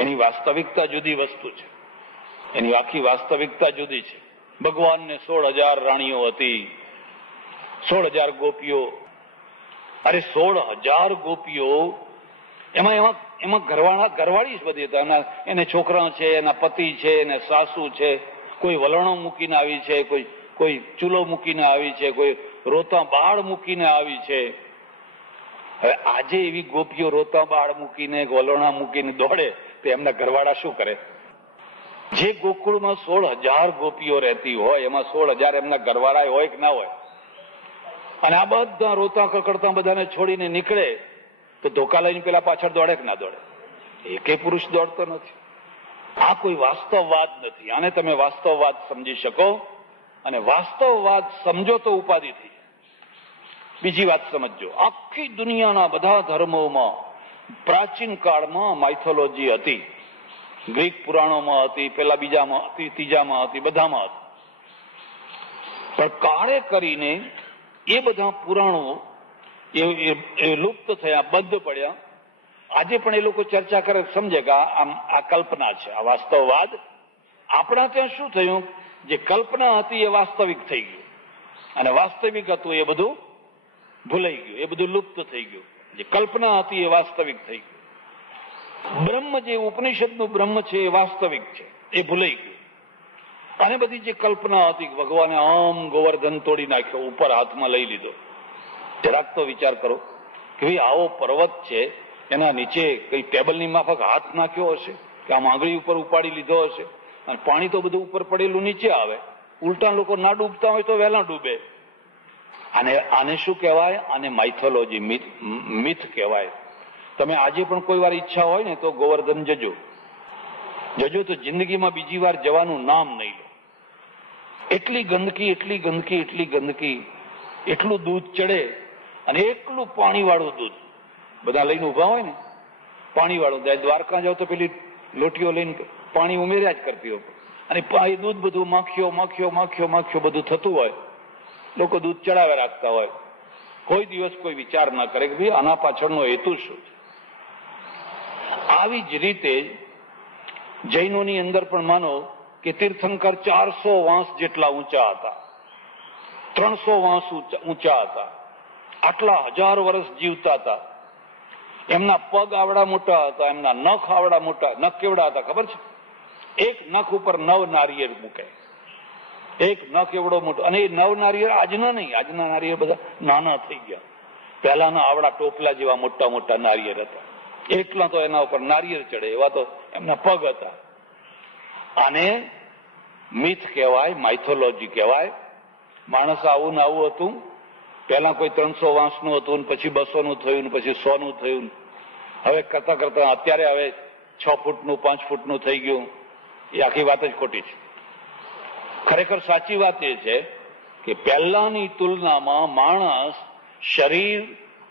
એની વાસ્તવિકતા જુદી વસ્તુ છે, એની આખી વાસ્તવિકતા જુદી છે. ભગવાનને 16,000 રાણીઓ હતી, 16,000 ગોપીઓ. અરે 16,000 ગોપીઓ, એમાં એમાં ઘરવાળી જ બધી હતા. એને છોકરા છે, એના પતિ છે, એને સાસુ છે, કોઈ વલણો મૂકીને આવી છે, કોઈ ચૂલો મૂકીને આવી છે, કોઈ રોતા બાળ મૂકીને આવી છે. હવે આજે એવી ગોપીઓ રોતા બાળ મૂકીને વલોણા મૂકીને દોડે તો એમના ઘરવાળા શું કરે? જે ગોકુળમાં 16,000 ગોપીઓ રહેતી હોય એમાં 16,000 એમના ઘરવાળા હોય કે ના હોય? અને આ બધા રોતા કકડતા બધાને છોડીને નીકળે તો ધોકા લઈને પેલા પાછળ દોડે કે ના દોડે? એકે પુરુષ દોડતો નથી. આ કોઈ વાસ્તવવાદ નથી. આને તમે વાસ્તવવાદ સમજી શકો, અને વાસ્તવવાદ સમજો તો ઉપાધિ થઈ. બીજી વાત સમજો, આખી દુનિયાના બધા ધર્મોમાં પ્રાચીન કાળમાં માઇથોલોજી હતી. ગ્રીક પુરાણોમાં હતી, પેલા બીજામાં હતી, ત્રીજામાં હતી, બધામાં હતી. પણ કાળે કરીને એ બધા પુરાણો એ લુપ્ત થયા, બંધ પડ્યા. આજે પણ એ લોકો ચર્ચા કરે, સમજે કે આ કલ્પના છે, આ વાસ્તવવાદ. આપણા ત્યાં શું થયું? જે કલ્પના હતી એ વાસ્તવિક થઈ ગયું, અને વાસ્તવિક હતું એ બધું ભૂલાઈ ગયું, એ બધું લુપ્ત થઈ ગયું. જે કલ્પના હતી એ વાસ્તવિક થઈ ગયું. બ્રહ્મ, જે ઉપનિષદનું બ્રહ્મ છે એ વાસ્તવિક છે, એ ભૂલાઈ ગયું. અને બધી જે કલ્પના હતી, ભગવાને આમ ગોવર્ધન તોડી નાખ્યો, ઉપર હાથમાં લઈ લીધો. જરાક તો વિચાર કરો કે ભાઈ આવો પર્વત છે, એના નીચે કઈ ટેબલની માફક હાથ નાખ્યો હશે કે આમ આંગળી ઉપર ઉપાડી લીધો હશે? અને પાણી તો બધું ઉપર પડેલું નીચે આવે. ઉલટા લોકો ના ડૂબતા હોય તો વહેલા ડૂબે. આને શું કહેવાય? આને માઇથોલોજી, મિથ કહેવાય. તમે આજે પણ કોઈ વાર ઈચ્છા હોય ને તો ગોવર્ધન જજો તો જિંદગીમાં બીજી વાર જવાનું નામ નહીં લો. એટલી ગંદકી, એટલી ગંદકી, એટલી ગંદકી, એટલું દૂધ ચડે, અને એટલું પાણી વાળું દૂધ. બધા લઈને ઉભા હોય ને પાણી વાળું. દ્વારકા જાવ તો પેલી લોટીઓ લઈને પાણી ઉમેર્યા જ કરતી હોય, અને એ દૂધ બધું માખીઓ બધું થતું હોય. લોકો દૂધ ચડાવે રાખતા હોય. કોઈ દિવસ કોઈ વિચાર ના કરે કે ભાઈ આના પાછળનો હેતુ શું છે. આવી જ રીતે જૈનોની અંદર પણ માનો કે તીર્થંકર 400 વાંસ જેટલા ઊંચા હતા, 300 વાંસ ઊંચા હતા, આટલા 1000 વર્ષ જીવતા હતા. એમના પગ આવડા મોટા હતા, એમના નખ આવડા મોટા. નખ કેવડા હતા ખબર છે? એક નખ ઉપર 9 નારિયેળ મૂકે, એક નખ એવડો મોટો. અને એ 9 નારિયેળ આજના નહીં, આજના નારિયેળ બધા નાના થઈ ગયા. પહેલાના આવડા ટોપલા જેવા મોટા મોટા નારિયેળ હતા. એટલા તો એના ઉપર નારિયેળ ચડે એવા તો એમના પગ હતા. આને મિથ કહેવાય, માઇથોલોજી કહેવાય. માણસ આવું ને આવું હતું. પહેલા કોઈ 300 વાંસનું હતું, પછી 200 નું થયું, પછી 100 નું થયું. હવે કરતા કરતા અત્યારે હવે 6 ફૂટનું 5 ફૂટનું થઈ ગયું. એ આખી વાત જ ખોટી છે. ખરેખર સાચી વાત એ છે કે પહેલાની તુલનામાં માણસ શરીર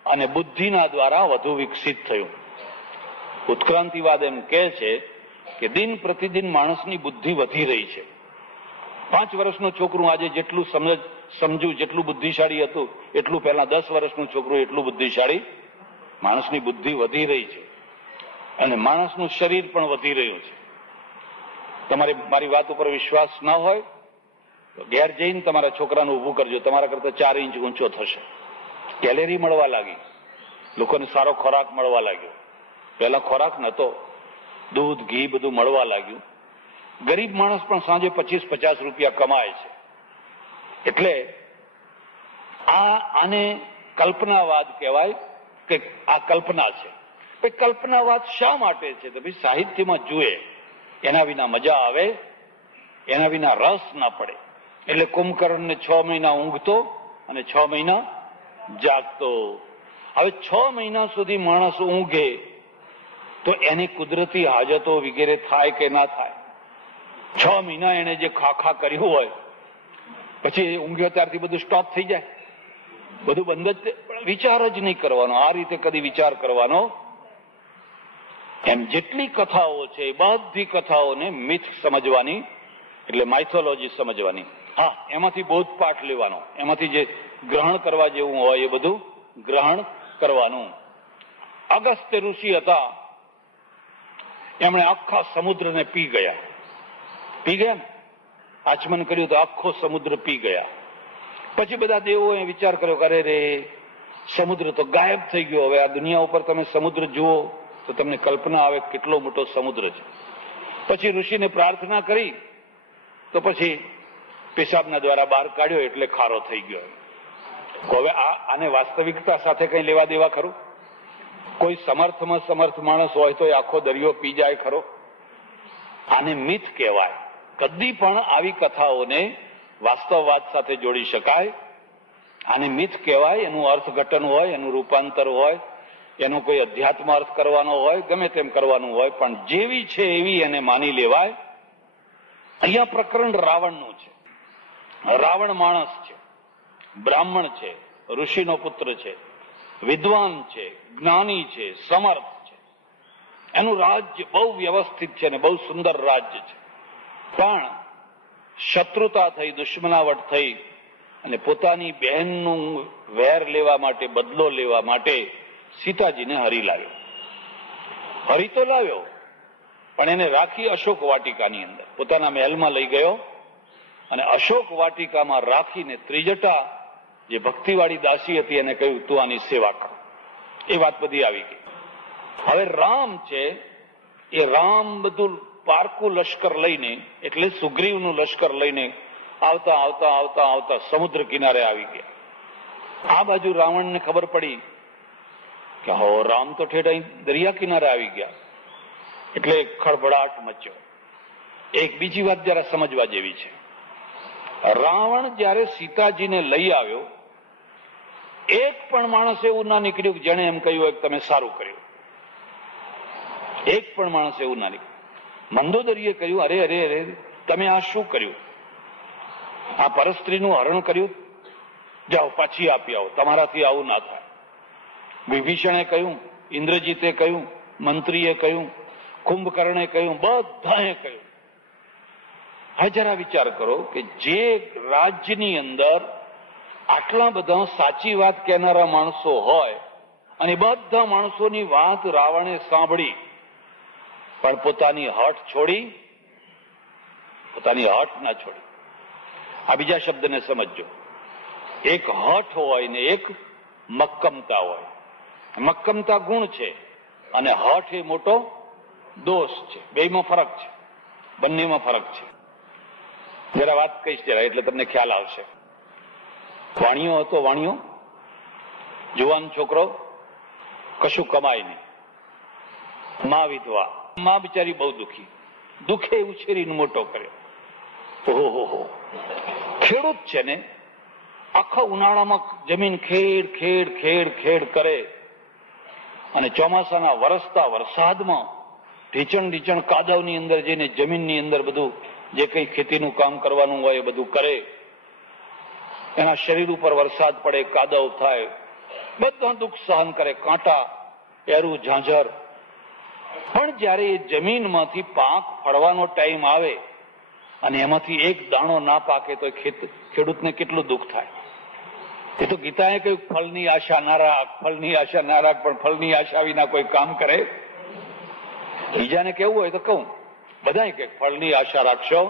અને બુદ્ધિના દ્વારા વધુ વિકસિત થયું. ઉત્ક્રાંતિવાદ એમ કહે છે કે દિન પ્રતિદિન માણસની બુદ્ધિ વધી રહી છે. 5 વર્ષનું છોકરું આજે જેટલું સમજુ, જેટલું બુદ્ધિશાળી હતું, એટલું પહેલા 10 વર્ષનું છોકરું એટલું બુદ્ધિશાળી. માણસની બુદ્ધિ વધી રહી છે, અને માણસનું શરીર પણ વધી રહ્યું છે. તમારે મારી વાત ઉપર વિશ્વાસ ના હોય તો ઘેર જઈને તમારા છોકરાને ઊભું કરજો, તમારા કરતા 4 ઇંચ ઊંચો થશે. કેલેરી મળવા લાગી, લોકોને સારો ખોરાક મળવા લાગ્યો. પહેલા ખોરાક નતો, દૂધ ઘી બધું મળવા લાગ્યું. ગરીબ માણસ પણ સાંજે 25-50 રૂપિયા કમાય છે. એટલે આને કલ્પનાવાદ કહેવાય કે આ કલ્પના છે. કલ્પનાવાદ શા માટે છે? તો ભાઈ સાહિત્યમાં જુએ, એના વિના મજા આવે, એના વિના રસ ના પડે. એટલે કુંભકર્ણને 6 મહિના ઊંઘતો અને 6 મહિના જાગતો. હવે 6 મહિના સુધી માણસ ઊંઘે તો એની કુદરતી હાજતો વગેરે થાય કે ના થાય? 6 મહિના એને જે ખાખા કર્યું હોય, પછી ઊંઘ્યો ત્યારથી બધું સ્ટોપ થઈ જાય, બધું બંધ જ. વિચાર જ નહીં કરવાનો, આ રીતે કદી વિચાર કરવાનો. એમ જેટલી કથાઓ છે એ બધી કથાઓને મિથ સમજવાની, એટલે માઇથોલોજી સમજવાની. હા, એમાંથી બોધપાઠ લેવાનો, એમાંથી જે ગ્રહણ કરવા જેવું હોય એ બધું ગ્રહણ કરવાનું. અગસ્ત્ય ઋષિ હતા, એમણે આખા સમુદ્રને પી ગયા ને, આચમન કર્યું તો આખો સમુદ્ર પી ગયા. પછી બધા દેવોએ વિચાર કર્યો, અરે રે સમુદ્ર તો ગાયબ થઈ ગયો, હવે આ દુનિયા ઉપર તમે સમુદ્ર જુઓ તો તમને કલ્પના આવે કેટલો મોટો સમુદ્ર છે. પછી ઋષિને પ્રાર્થના કરી તો પછી પેશાબના દ્વારા બહાર કાઢ્યો એટલે ખારો થઈ ગયો. હવે આને વાસ્તવિકતા સાથે કઈ લેવા દેવા ખરું? કોઈ સમર્થમાં સમર્થ માણસ હોય તો આખો દરિયો પી જાય ખરો? આને મિથ કહેવાય. કદી પણ આવી કથાઓને વાસ્તવવાદ સાથે જોડી શકાય. આને મિથ કહેવાય. એનું અર્થઘટન હોય, એનું રૂપાંતર હોય, એનો કોઈ અધ્યાત્મ અર્થ કરવાનો હોય, ગમે તેમ કરવાનું હોય, પણ જેવી છે એવી એને માની લેવાય. અહીંયા પ્રકરણ રાવણનું છે. રાવણ માણસ છે, બ્રાહ્મણ છે, ઋષિનો પુત્ર છે, વિદ્વાન છે, જ્ઞાની છે, સમર્થ છે. એનું રાજ્ય બહુ વ્યવસ્થિત છે ને બહુ સુંદર રાજ્ય છે. પણ શત્રુતા થઈ, દુશ્મનાવટ થઈ અને પોતાની બહેનનું વેર લેવા માટે, બદલો લેવા માટે સીતાજીને હરી લાવ્યો. હરી તો લાવ્યો, પણ એને રાખી અશોક વાટિકાની અંદર પોતાના મહેલમાં લઈ ગયો અને અશોક વાટિકામાં રાખીને ત્રિજટા જે ભક્તિવાળી દાસી હતી એને કહ્યું, તું આની સેવા કર. એ વાત બધી આવી ગઈ. હવે રામ છે એ રામ બધું પારકું લશ્કર લઈને, એટલે સુગ્રીવનું લશ્કર લઈને આવતા આવતા આવતા આવતા સમુદ્ર કિનારે આવી ગયા. આ બાજુ રાવણને ખબર પડી કે હો રામ તો ઠેઠ અહીં દરિયા કિનારે આવી ગયા, એટલે ખળભળાટ મચ્યો. એક બીજી વાત જરા સમજવા જેવી છે. રાવણ જયારે સીતાજીને લઈ આવ્યો, એક પણ માણસ એવું ના નીકળ્યું કે જેને એમ કહ્યું હોય કે તમે સારું કર્યું. એક પણ માણસ એવું ના નીકળ્યું. મંદોદરીએ કહ્યું, અરે અરે અરે, તમે આ શું કર્યું? આ પરસ્ત્રીનું હરણ કર્યું, જાઓ પાછી આપી આવો, તમારાથી આવું ના થાય. વિભીષણે કહ્યું, ઇન્દ્રજીતે કહ્યું, મંત્રીએ કહ્યું, કુંભકર્ણે કહ્યું, બધાએ કહ્યું. હવે જરા વિચાર કરો કે જે રાજ્યની અંદર આટલા બધા સાચી વાત કહેનારા માણસો હોય અને બધા માણસોની વાત રાવણે સાંભળી, પણ પોતાની હઠ છોડી, પોતાની હઠ ના છોડી. આ બીજા શબ્દને સમજજો. એક હઠ હોય ને એક મક્કમતા હોય. મક્કમતા ગુણ છે અને હઠ એ મોટો દોષ છે. બેમાં ફરક છે, બંનેમાં ફરક છે. જરા વાત કહીશ જરા, એટલે તમને ખ્યાલ આવશે. વાણિયો હતો, વાણિયો જુવાન છોકરો, કશું કમાય નહીં, મા વિધવા, મા બિચારી બહુ દુખી, દુખે ઉછેરીને મોટો કર્યો. ઓહો, ખેડૂત છે ને, આખા ઉનાળામાં જમીન ખેડ ખેડ ખેડ ખેડ કરે અને ચોમાસાના વરસતા વરસાદમાં ઢીચણ કાદવની અંદર જઈને જમીનની અંદર બધું જે કઈ ખેતીનું કામ કરવાનું હોય એ બધું કરે. એના શરીર ઉપર વરસાદ પડે, કાદવ થાય, બધા દુઃખ સહન કરે, કાંટા, એરું, ઝાંઝર. પણ જયારે એ જમીનમાંથી પાક ફળવાનો ટાઈમ આવે અને એમાંથી એક દાણો ના પાકે તો ખેડૂતને કેટલું દુઃખ થાય. એ તો ગીતાએ કહ્યું, ફળની આશા ના રાખ, ફળની આશા ના રાખ. પણ ફળની આશા વિના કોઈ કામ કરે? બીજાને કેવું હોય તો કહું, બધા કે ફળની આશા રાખશો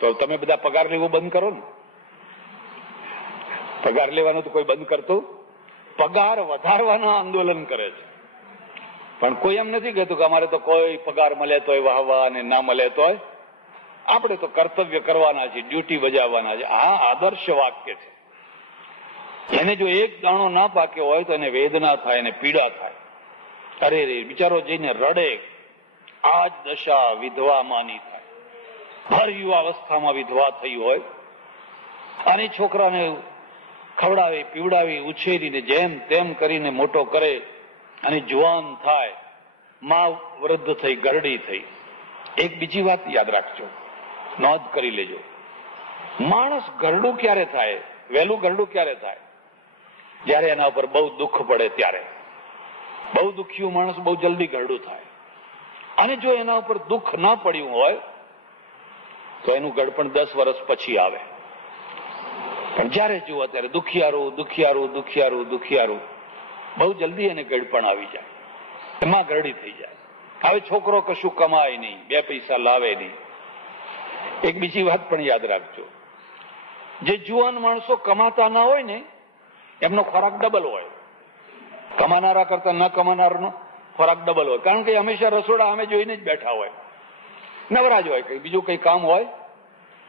તો તમે બધા પગાર લેવો બંધ કરો ને. પગાર લેવાનું તો કોઈ બંધ કરતું? પગાર વધારવાના આંદોલન કરે છે, પણ કોઈ એમ નથી કહેતું કે અમારે તો કોઈ પગાર મળે તોય વાહવા અને ના મળે તોય આપણે તો કર્તવ્ય કરવાના છે, ડ્યુટી બજાવવાના છે. આ આદર્શ વાક્ય છે. એને જો એક દાણો ના પાક્યો હોય તો એને વેદના થાય, એને પીડા થાય. અરે રે, બિચારો જઈને રડે. આ જ દશા વિધવા માની થાય. ભર યુવાવસ્થામાં વિધવા થઈ હોય અને છોકરાને ખવડાવી પીવડાવી ઉછેરીને જેમ તેમ કરીને મોટો કરે અને જુવાન થાય, માં વૃદ્ધ થઈ, ગરડી થઈ. એક બીજી વાત યાદ રાખજો, નોંધ કરી લેજો. માણસ ગરડું ક્યારે થાય? વહેલું ગરડું ક્યારે થાય? જયારે એના ઉપર બહુ દુઃખ પડે ત્યારે. બહુ દુઃખિયું માણસ બહુ જલ્દી ગરડું થાય. અને જો એના ઉપર દુઃખ ના પડ્યું હોય તો એનું ગળપણ 10 વર્ષ પછી આવે. પણ જયારે જુઓ ત્યારે દુખિયારું દુખિયારું દુખિયારું દુખિયારું, બહુ જલ્દી એને ગળપણ આવી જાય, એમાં ગરડી થઈ જાય. હવે છોકરો કશું કમાય નહીં, 2 પૈસા લાવે નહીં. એક બીજી વાત પણ યાદ રાખજો, જે જુવાન માણસો કમાતા ના હોય ને એમનો ખોરાક ડબલ હોય. કમાનારા કરતા ન કમાનારનો ખોરાક ડબલ હોય, કારણ કે હંમેશા રસોડા અમે જોઈને જ બેઠા હોય, નવરાજ હોય, કઈ બીજું કઈ કામ હોય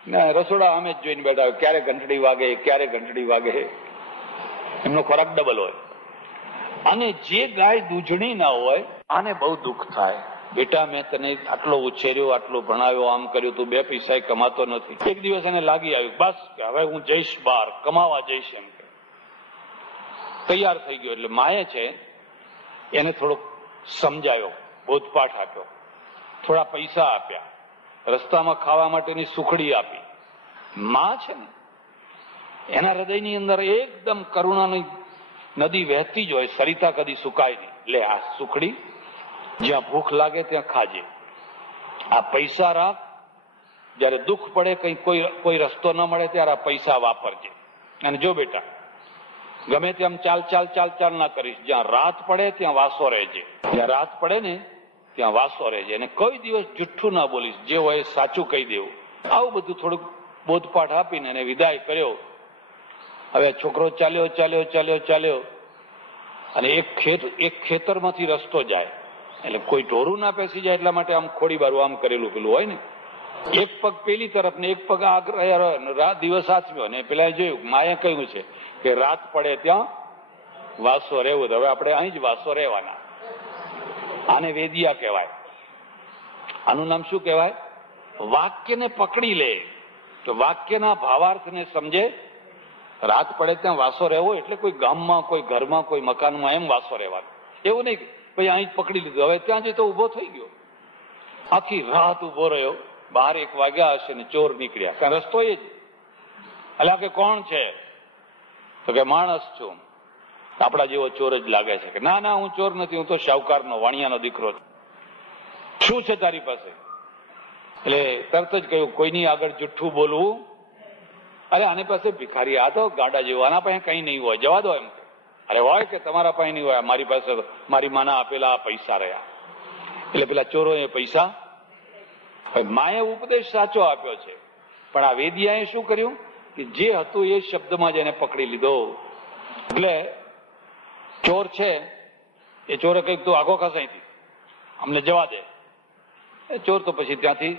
ને રસોડા અમે જ જોઈને બેઠા હોય, ક્યારે ઘંટડી વાગે ક્યારે ઘંટડી વાગે, એમનો ખોરાક ડબલ હોય. અને જે ગાય દૂધણી ના હોય આને બહુ દુઃખ થાય, બેટા મેં તને આટલો ઉછેર્યો, આટલો ભણાવ્યો, આમ કર્યું, તું 2 પૈસા કમાતો નથી. એક દિવસ એને લાગી આવ્યું, બસ હવે હું જઈશ બહાર કમાવા જઈશ, એમ કે તૈયાર થઈ ગયો. એટલે માએ છે એને થોડોક સમજાયો, બોધપાઠ આપ્યો, થોડા પૈસા આપ્યા, રસ્તામાં ખાવા માટેની સુખડી આપી. માં છે ને એના હૃદયની અંદર એકદમ કરુણાની નદી વહેતી જ હોય, સરિતા કદી સુકાય નહીં. લે આ સુખડી, જ્યાં ભૂખ લાગે ત્યાં ખાજે, આ પૈસા રાખ, જયારે દુઃખ પડે, કઈ કોઈ રસ્તો ન મળે ત્યારે આ પૈસા વાપરજે. અને જો બેટા ગમે તેમ ચાલ ચાલ ચાલ ચાલ ના કરીશ, જ્યાં રાત પડે ત્યાં વાસો રહેજે, જ્યાં રાત પડે ને ત્યાં વાસો રહેજે, અને કોઈ દિવસ જુઠ્ઠું ના બોલીશ, જે હોય સાચું કહી દેવું. આવું બધું થોડુંક બોધપાઠ આપીને એને વિદાય કર્યો. હવે છોકરો ચાલ્યો ચાલ્યો ચાલ્યો ચાલ્યો અને એક ખેતરમાંથી રસ્તો જાય, એટલે કોઈ ઢોરું ના પેસી જાય એટલા માટે આમ ખોડી બારું આમ કરેલું પેલું હોય ને, એક પગ પેલી તરફ ને એક પગ આગળ, દિવસ આચમ્યો ને પેલા જોયું, માએ કહ્યું છે કે રાત પડે ત્યાં વાસો રહેવું. હવે આપણે અહીં જ વાસો રહેવાના. આને વેદિયા કહેવાય. આનું નામ શું કહેવાય? વાક્યને પકડી લે, તો વાક્યના ભાવાર્થને સમજે. રાત પડે ત્યાં વાસો રહેવો એટલે કોઈ ગામમાં, કોઈ ઘરમાં, કોઈ મકાનમાં એમ વાસો રહેવાનો, એવું નહીં ભાઈ અહીં જ પકડી લીધું, હવે ત્યાં જઈ તો ઉભો થઈ ગયો. આખી રાત ઉભો રહ્યો, 12-1 વાગ્યા હશે ને ચોર નીકળ્યા, કારણ રસ્તો એ જ. એટલે કે કોણ છે? તો કે માણસ છું. આપડા જેવો ચોર જ લાગે છે. કે ના ના હું ચોર નથી, હું તો શાહુકારનો વાણિયાનો દીકરો છું. શું છે તારી પાસે? એટલે તરત જ કહ્યું, કોઈની આગળ જુઠ્ઠું બોલવું. અરે આની પાસે ભિખારી, આ તો ગાડા જેવું, આના પાસે કઈ નહીં હોય, જવા દો એમ. અરે હોય કે તમારા પાસે નહીં હોય, મારી પાસે મારી માના આપેલા પૈસા રહ્યા. એટલે પેલા ચોરોએ પૈસા, માએ ઉપદેશ સાચો આપ્યો છે, પણ આ વેદિયાએ શું કર્યું કે જે હતું એ શબ્દમાં જ એને પકડી લીધો. એટલે ચોર છે એ ચોરે કઈક તું આગો ખસ અહીંથી, અમને જવા દે. એ ચોર તો પછી ત્યાંથી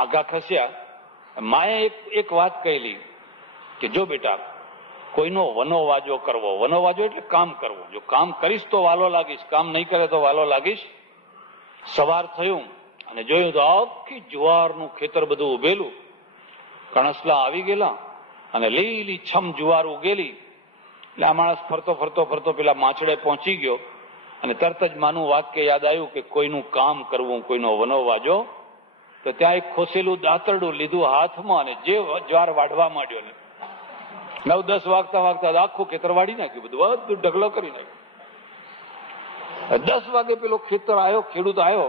આગા ખસ્યા. માએ એક વાત કહેલી કે જો બેટા કોઈનો વનોવાજો કરવો, વનોવાજો એટલે કામ કરવું, જો કામ કરીશ તો વાલો લાગીશ, કામ નહીં કરે તો વાલો લાગીશ. સવાર થયું અને જોયું તો આખી જુવારનું ખેતર બધું ઉભેલું, કણસલા આવી ગયેલા અને લીલી છમ જુવાર ઉગેલી. એટલે આ માણસ ફરતો ફરતો ફરતો પેલા માછડે પહોંચી ગયો અને તરત જ માનું વાક્ય યાદ આવ્યું કે કોઈનું કામ કરવું, કોઈનો વનોવાજો. તો ત્યાં એક ખોસેલું દાંતરડું લીધું હાથમાં અને જે જ્વાર વાઢવા માંડ્યો ને 9-10 વાગતા વાગતા આખું ખેતર વાળી નાખ્યું, બધું ઢગલો કરી નાખ્યું. 10 વાગે પેલો ખેતર આવ્યો, ખેડૂત આવ્યો,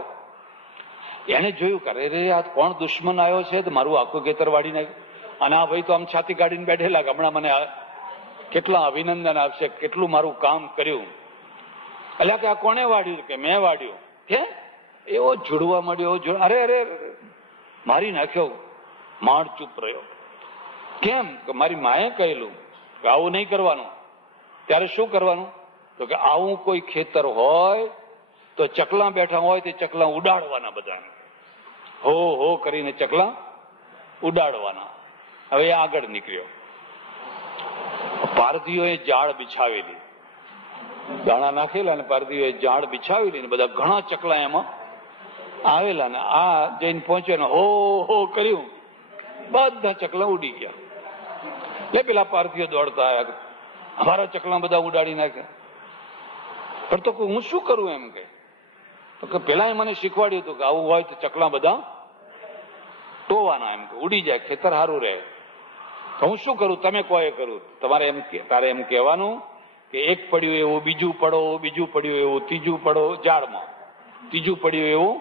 એને જોયું કે અરે આ કોણ દુશ્મન આવ્યો છે, તો મારું આખું ખેતર વાળી નાખ્યું. અને આ ભાઈ તો આમ છાતી કાઢીને બેઠેલા, હમણાં મને કેટલા અભિનંદન આપશે, કેટલું મારું કામ કર્યું. એટલે કે આ કોને વાળ્યું? કે મેં વાળ્યું. કે એવો જોડવા માંડ્યો, અરે અરે મારી નાખ્યો. માણ ચૂપ રહ્યો. કેમ? કે મારી માએ કહેલું કે આવું નહીં કરવાનું. ત્યારે શું કરવાનું? તો કે આવું કોઈ ખેતર હોય તો ચકલા બેઠા હોય તે ચકલા ઉડાડવાના, બધાને હો હો કરીને ચકલા ઉડાડવાના. હવે એ આગળ નીકળ્યો. પારધીઓએ જાળ બિછાવેલી, દાણા નાખેલા અને પારધીઓએ જાળ બિછાવેલી ને બધા ઘણા ચકલા એમાં આવેલા ને આ જઈને પહોંચ્યો ને હો હો કર્યું, બધા ચકલા ઉડી ગયા. એટલે પેલા પારધીઓ દોડતા આવ્યા, અમારા ચકલા બધા ઉડાડી નાખ્યા. પણ તો હું શું કરું એમ કે પેલા મને શીખવાડ્યું હતું કે આવું હોય તો ચકલા બધા ટોવાના, એમ કે ઉડી જાય, ખેતર સારું રહે. તો હું શું કરું? તમે કહો એ કરું. તારે એમ કહેવાનું કે એક પડ્યું એવું બીજું પડો, બીજું પડ્યું એવું ત્રીજું પડો ઝાડમાં, ત્રીજું પડ્યું એવું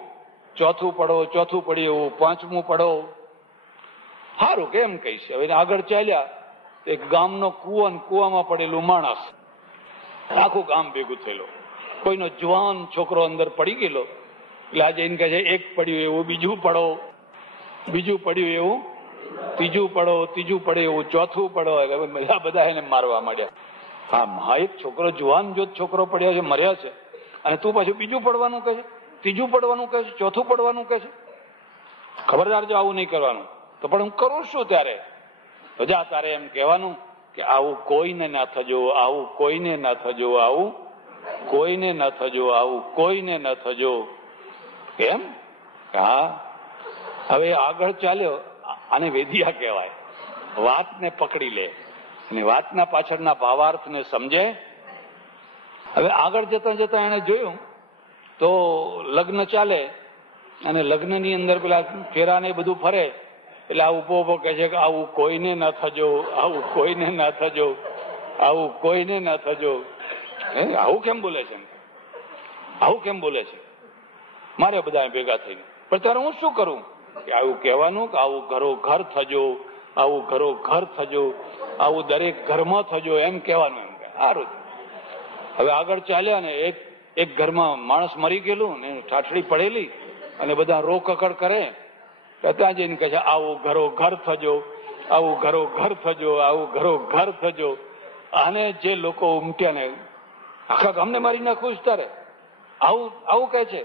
ચોથું પડો, ચોથું પડ્યું એવું પાંચમું પડો. સારું કેમ કહીશ. હવે આગળ ચાલ્યા, એક ગામનો કુવો, કુવામાં પડેલું માણસ, આખું ગામ ભેગું થયેલું. કોઈનો જવાન છોકરો અંદર પડી ગયેલો, એટલે આજે એને કહે છે એક પડ્યું એવું બીજું પડો, બીજું પડ્યું એવું ત્રીજું પડો, ત્રીજું પડ્યું એવું ચોથું પડો. એટલે બધા એને મારવા માંડ્યા. હા, એક છોકરો જુવાન જો છોકરો પડ્યો છે, મર્યા છે, અને તું પાછું બીજું પડવાનું કહે છે, ત્રીજું પડવાનું કહે છે, ચોથું પડવાનું કહે છે. ખબરદાર જો આવું નહીં કરવાનું. તો પણ હું કરું છું ત્યારે તો જા તારે એમ કહેવાનું કે આવું કોઈને ના થજો, આવું કોઈને ના થજો, આવું કોઈને ના થજો, આવું કોઈને ના થજો. કેમ? હા, હવે આગળ ચાલ્યો. આને વેદિયા કહેવાય. વાતને પકડી લે અને વાતના પાછળના ભાવાર્થને સમજે. હવે આગળ જતા જતા એને જોયું તો લગ્ન ચાલે અને લગ્નની અંદર પેલા ફેરાને બધું ફરે એટલે આ ઉભો ઉભો કહે છે કે આવું કોઈને ના થજો, આવું કોઈને ના થજો, આવું કોઈને ના થજો. આવું કેમ બોલે છે? આવું કેમ બોલે છે? મારે બધા ભેગા થઈને પણ તારે હું શું કરું? કે આવું કહેવાનું કે આવું ઘરો ઘર થજો, આવું ઘરો ઘર થજો, આવું દરેક ઘરમાં થજો, એમ કહેવાનું. એમ કે સારું. હવે આગળ ચાલ્યા ને એક ઘરમાં માણસ મરી ગયેલું ને ઠાઠડી પડેલી અને બધા રો કકડ કરે. ત્યાં જઈને કહે છે આવું ઘરો ઘર થજો, આવું ઘરો ઘર થજો, આવું ઘરો ઘર થજો. આને જે લોકો ઉમટ્યા ને આખા ગામને મારી નાખવું તારે આવું આવું કહે છે.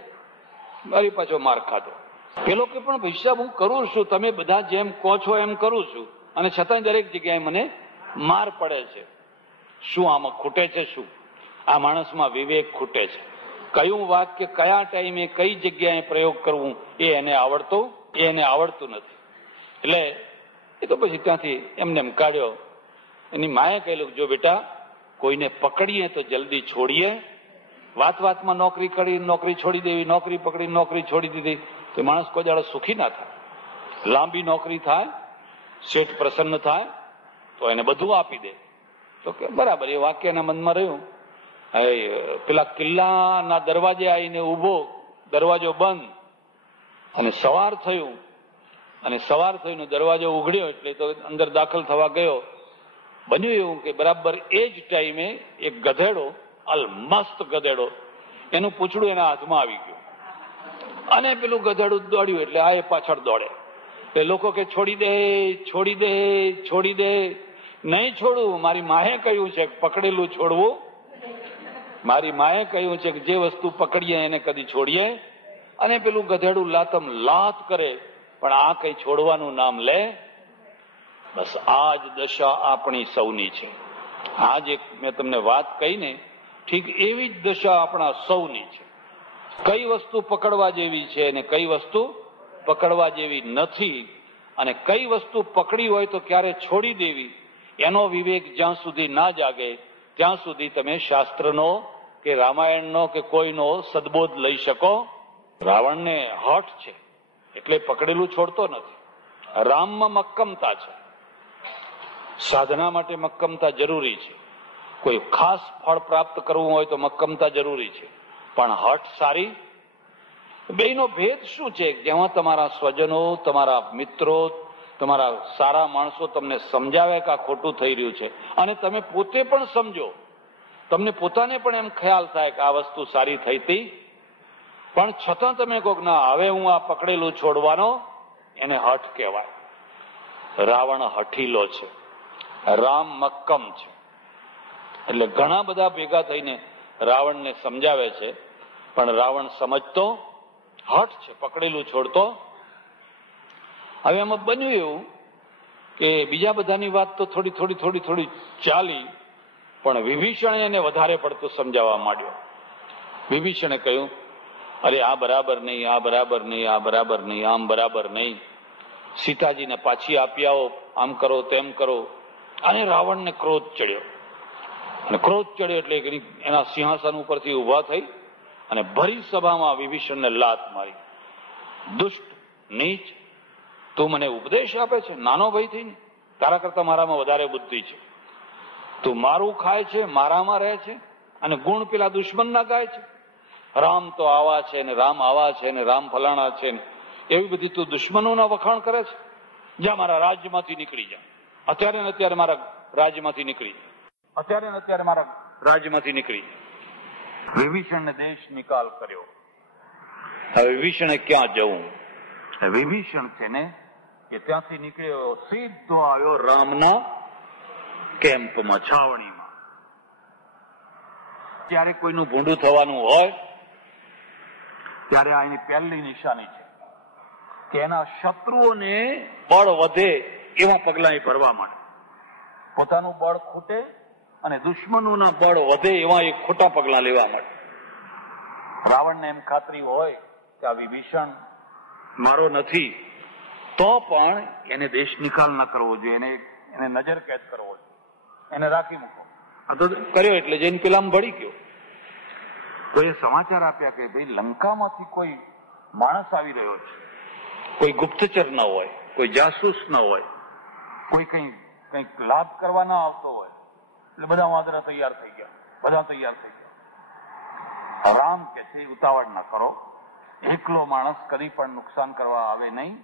મારી પાછો માર ખાધો. પેલો કે પણ ભાઈ હું કરું છું, તમે બધા જેમ કહો છો એમ કરું છું અને છતાં દરેક જગ્યાએ મને માર પડે છે. શું આમાં ખૂટે છે? શું આ માણસમાં વિવેક ખૂટે છે? કયું વાક્ય કયા ટાઈમે કઈ જગ્યાએ પ્રયોગ કરવું એને આવડતું નથી. એટલે એ તો પછી ત્યાંથી એમને એમ કાઢ્યો. એની માએ કહેલું જો બેટા કોઈને પકડીએ તો જલ્દી છોડીએ. વાત વાતમાં નોકરી કરી નોકરી છોડી દેવી, નોકરી પકડી નોકરી છોડી દીધી તો માણસ કોઈ દાડો સુખી ના થાય. લાંબી નોકરી થાય, શેઠ પ્રસન્ન થાય તો એને બધું આપી દે. તો કે બરાબર. એ વાક્ય એના મનમાં રહ્યું. પેલા કિલ્લાના દરવાજે આવીને ઉભો, દરવાજો બંધ અને સવાર થયું અને સવાર થઈને દરવાજો ઉઘડ્યો એટલે તો અંદર દાખલ થવા ગયો. બન્યું એવું કે બરાબર એ જ ટાઈમે એક ગધેડો, મસ્ત ગધેડો, એનું પૂંછડું એના હાથમાં આવી ગયું અને પેલું ગધેડું દોડ્યું એટલે આ એ પાછળ દોડે. એ લોકો કે છોડી દે, છોડી દે, છોડી દે. નહીં છોડું. મારી માએ કહ્યું છે પકડેલું છોડવું. મારી માએ કહ્યું છે કે જે વસ્તુ પકડીએ એને કદી છોડીએ. અને પેલું ગધેડું લાતમ લાત કરે પણ આ કઈ છોડવાનું નામ લે. બસ આ જ દશા આપણી સૌની છે. આ જે મેં તમને વાત કહી ને ઠીક એવી જ દશા આપણા સૌની છે. કઈ વસ્તુ પકડવા જેવી છે અને કઈ વસ્તુ પકડવા જેવી નથી, અને કઈ વસ્તુ પકડી હોય તો ક્યારે છોડી દેવી એનો વિવેક જ્યાં સુધી ના જાગે ત્યાં સુધી તમે શાસ્ત્રનો કે રામાયણનો કે કોઈનો સદબોધ લઈ શકો. રાવણને હઠ છે એટલે પકડેલું છોડતો નથી. રામમાં મક્કમતા છે. સાધના માટે મક્કમતા જરૂરી છે. કોઈ ખાસ ફળ પ્રાપ્ત કરવું હોય તો મક્કમતા જરૂરી છે, પણ હઠ સારી. બેનો ભેદ શું છે? જેમાં તમારા સ્વજનો, તમારા મિત્રો, તમારા સારા માણસો તમને સમજાવે કે આ ખોટું થઈ રહ્યું છે અને તમે પોતે પણ સમજો, તમને પોતાને પણ એમ ખ્યાલ થાય કે આ વસ્તુ સારી થઈ હતી, પણ છતાં તમે કહો ના હવે હું આ પકડેલું છોડવાનો, એને હઠ કહેવાય. રાવણ હઠીલો છે, રામ મક્કમ છે. એટલે ઘણા બધા ભેગા થઈને રાવણને સમજાવે છે પણ રાવણ સમજતો હઠ છે, પકડેલું છોડતો. હવે એમાં બન્યું એવું કે બીજા બધાની વાત તો થોડી થોડી થોડી થોડી ચાલી, પણ વિભીષણે એને વધારે પડતું સમજાવવા માંડ્યો. વિભીષણે કહ્યું અરે આ બરાબર નહીં, આ બરાબર નહીં, આ બરાબર નહીં, આમ બરાબર નહીં. સીતાજીને પાછી આપી આવો, આમ કરો તેમ કરો. અને રાવણને ક્રોધ ચડ્યો અને ક્રોધ ચડ્યો એટલે એના સિંહાસન ઉપરથી ઉભા થઈ અને ભરી સભામાં વિભીષણને લાત મારી. દુષ્ટ, નીચ, તું મને ઉપદેશ આપે છે નાનો ભાઈ થઈને? તારા કરતા મારામાં વધારે બુદ્ધિ છે. તું મારું ખાય છે, મારામાં રહે છે અને ગુણ પેલા દુશ્મનના ગાય છે. રામ તો આવા છે ને રામ આવા છે ને રામ ફલાણા છે ને એવી બધી તું દુશ્મનોના વખાણ કરે છે. જા મારા રાજ્યમાંથી નીકળી જા. અત્યારે ને અત્યારે મારા રાજ્યમાંથી નીકળી જા. અત્યારે ને અત્યારે મારા રાજ્યમાંથી નીકળી જા. વિભીષણને દેશ નિકાલ કર્યો. હવે વિભીષણે ક્યાં જવું? વિભીષણ છે ને એ ત્યાંથી નીકળ્યો, સીધો આવ્યો રામના કેમ્પમાં, છાવણીમાં. જ્યારે કોઈનું ભૂંડું થવાનું હોય ત્યારે આ એની પહેલી નિશાની છે કે એના શત્રુઓને બળ વધે એવા પગલા એ ભરવા માંડે. પોતાનું બળ ખૂટે અને દુશ્મનોના બળ વધે એવા એ ખોટા પગલા લેવા માંડે. રાવણને એમ ખાતરી હોય કે આ વિભીષણ મારો નથી, તો પણ એને દેશ નિકાલ ન કરવો જોઈએ, એને નજર કેદ કરવો જોઈએ, એને રાખી મૂકો. આ તો કર્યો એટલે જઈને પેલામાં ભળી ગયો. તો એ સમાચાર આપ્યા કે ભાઈ લંકામાંથી કોઈ માણસ આવી રહ્યો છે, કોઈ ગુપ્તચર ન હોય, કોઈ જાસૂસ ન હોય, કોઈ કંઈક લાભ કરવા ના આવતો હોય. એટલે બધા વાંદરા તૈયાર થઈ ગયા, બધા તૈયાર થઈ ગયા. રામ કે છે ઉતાવળ ના કરો, એકલો માણસ કદી પણ નુકસાન કરવા આવે નહીં.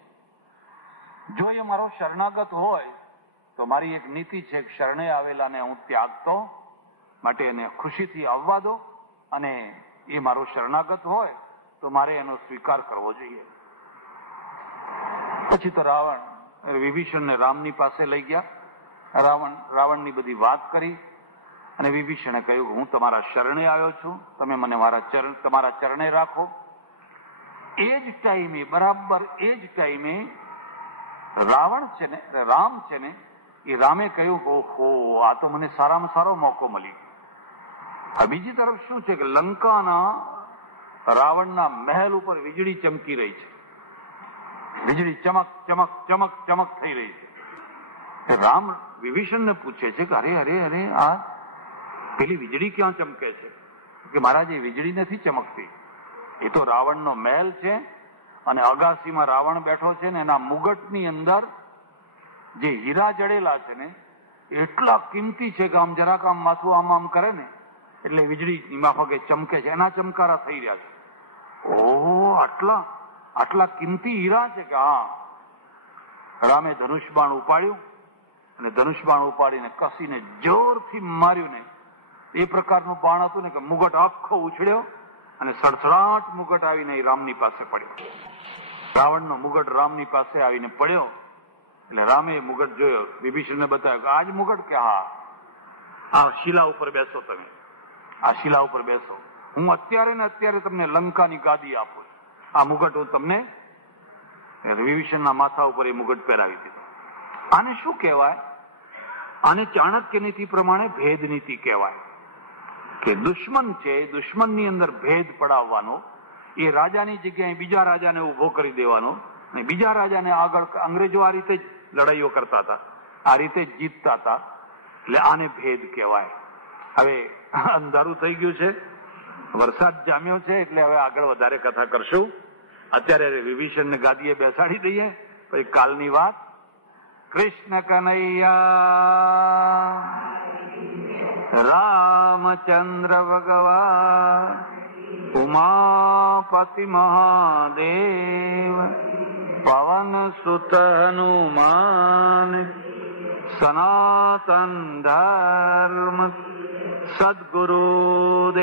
જો એ મારો શરણાગત હોય તો મારી એક નીતિ છે કે શરણે આવેલાને હું ત્યાગતો, માટે એને ખુશીથી આવવા દો, અને એ મારો શરણાગત હોય તો મારે એનો સ્વીકાર કરવો જોઈએ. પછી તો રાવણ વિભીષણને રામની પાસે લઈ ગયા. રાવણની બધી વાત કરી અને વિભીષણે કહ્યું હું તમારા શરણે આવ્યો છું, તમે મને તમારા ચરણે રાખો. એ જ ટાઈમે, બરાબર એ જ ટાઈમે રામ છે ને એ રામે કહ્યું ઓહો, આ તો મને સારામાં સારો મોકો મળી. બીજી તરફ શું છે કે લંકાના રાવણના મહેલ ઉપર વીજળી ચમકી રહી છે, વીજળી ચમક ચમક ચમક ચમક થઈ રહી છે. રામ વિભીષણને પૂછે છે કે અરે અરે અરે આ પેલી વીજળી ક્યાં ચમકે છે? કે મહારાજ એ વીજળી નથી ચમકતી, એ તો રાવણનો મહેલ છે, અને અગાસીમાં રાવણ બેઠો છે ને એના મુગટની અંદર જે હીરા જડેલા છે ને એટલા કિંમતી છે કે આમ જરાક આમ માથું આમ કરે ને એટલે વીજળી માફકે ચમકે છે, એના ચમકારા થઈ રહ્યા છે. ઓહો, આટલા કિંમતી હીરા છે કે હા. રામે ધનુષબાણ ઉપાડ્યું અને ધનુષબાણ ઉપાડીને કસીને જોરથી માર્યું ને એ પ્રકારનું બાણ હતું ને કે મુગટ આખો ઉછળ્યો અને સડસડાટ મુગટ આવીને રામની પાસે પડ્યો. રાવણનો મુગટ રામની પાસે આવીને પડ્યો એટલે રામે મુગટ જોયો, વિભીષણને બતાવ્યો કે આ જ મુગટ? કે હા, આ શિલા ઉપર બેસો, તમે આ શિલા ઉપર બેસો, હું અત્યારે ને અત્યારે તમને લંકાની ગાદી આપું, આ મુગટ હું તમને. વિભીષણના માથા ઉપર એ મુગટ પહેરાવી દીધો. આને શું કહેવાય? આને ચાણક્ય નીતિ પ્રમાણે ભેદ નીતિ કહેવાય. કે દુશ્મન છે, દુશ્મનની અંદર ભેદ પડાવવાનો, એ રાજાની જગ્યાએ બીજા રાજાને ઉભો કરી દેવાનો, અને બીજા રાજાને આગળ. અંગ્રેજો આ રીતે જ લડાઈઓ કરતા હતા, આ રીતે જ જીતતા હતા, એટલે આને ભેદ કહેવાય. હવે અંધારું થઈ ગયું છે, વરસાદ જામ્યો છે, એટલે હવે આગળ વધારે કથા કરશું. અત્યારે વિભીષણને ગાદીએ બેસાડી દઈએ, પછી કાલની વાત. કૃષ્ણ કનૈયા રામચંદ્ર ભગવાન ઉમાપતિ મહાદેવ પવન સુત હનુમાન સનાતન ધર્મ સદગુરુદેવ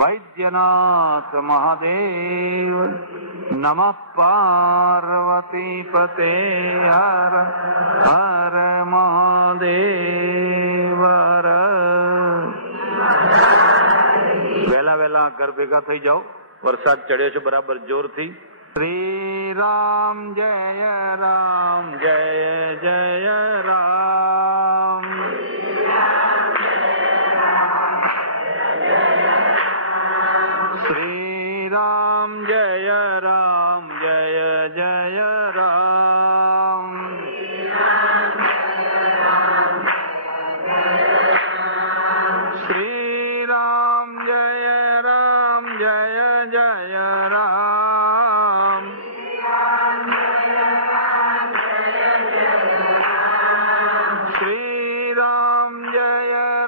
વૈદ્યનાથ મહાદેવ નમઃ પાર્વતી પતે હર હર મહાદેવ. વહેલા ઘર ભેગા થઈ જાઓ, વરસાદ ચડ્યો છે બરાબર જોરથી. શ્રી રામ જય રામ જય જય રામ. શ્રી રામ જય રામ જય જય રામ. શ્રી રામ જય રામ જય જય રામ. શ્રી રામ જય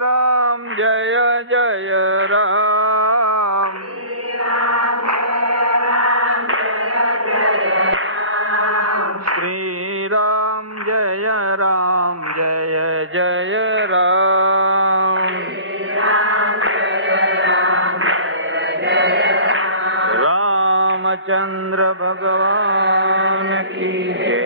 રામ જય જય રામ. શ્રી રામ જય રામ જય જય રામ. રામચંદ્ર ભગવાન કી જય.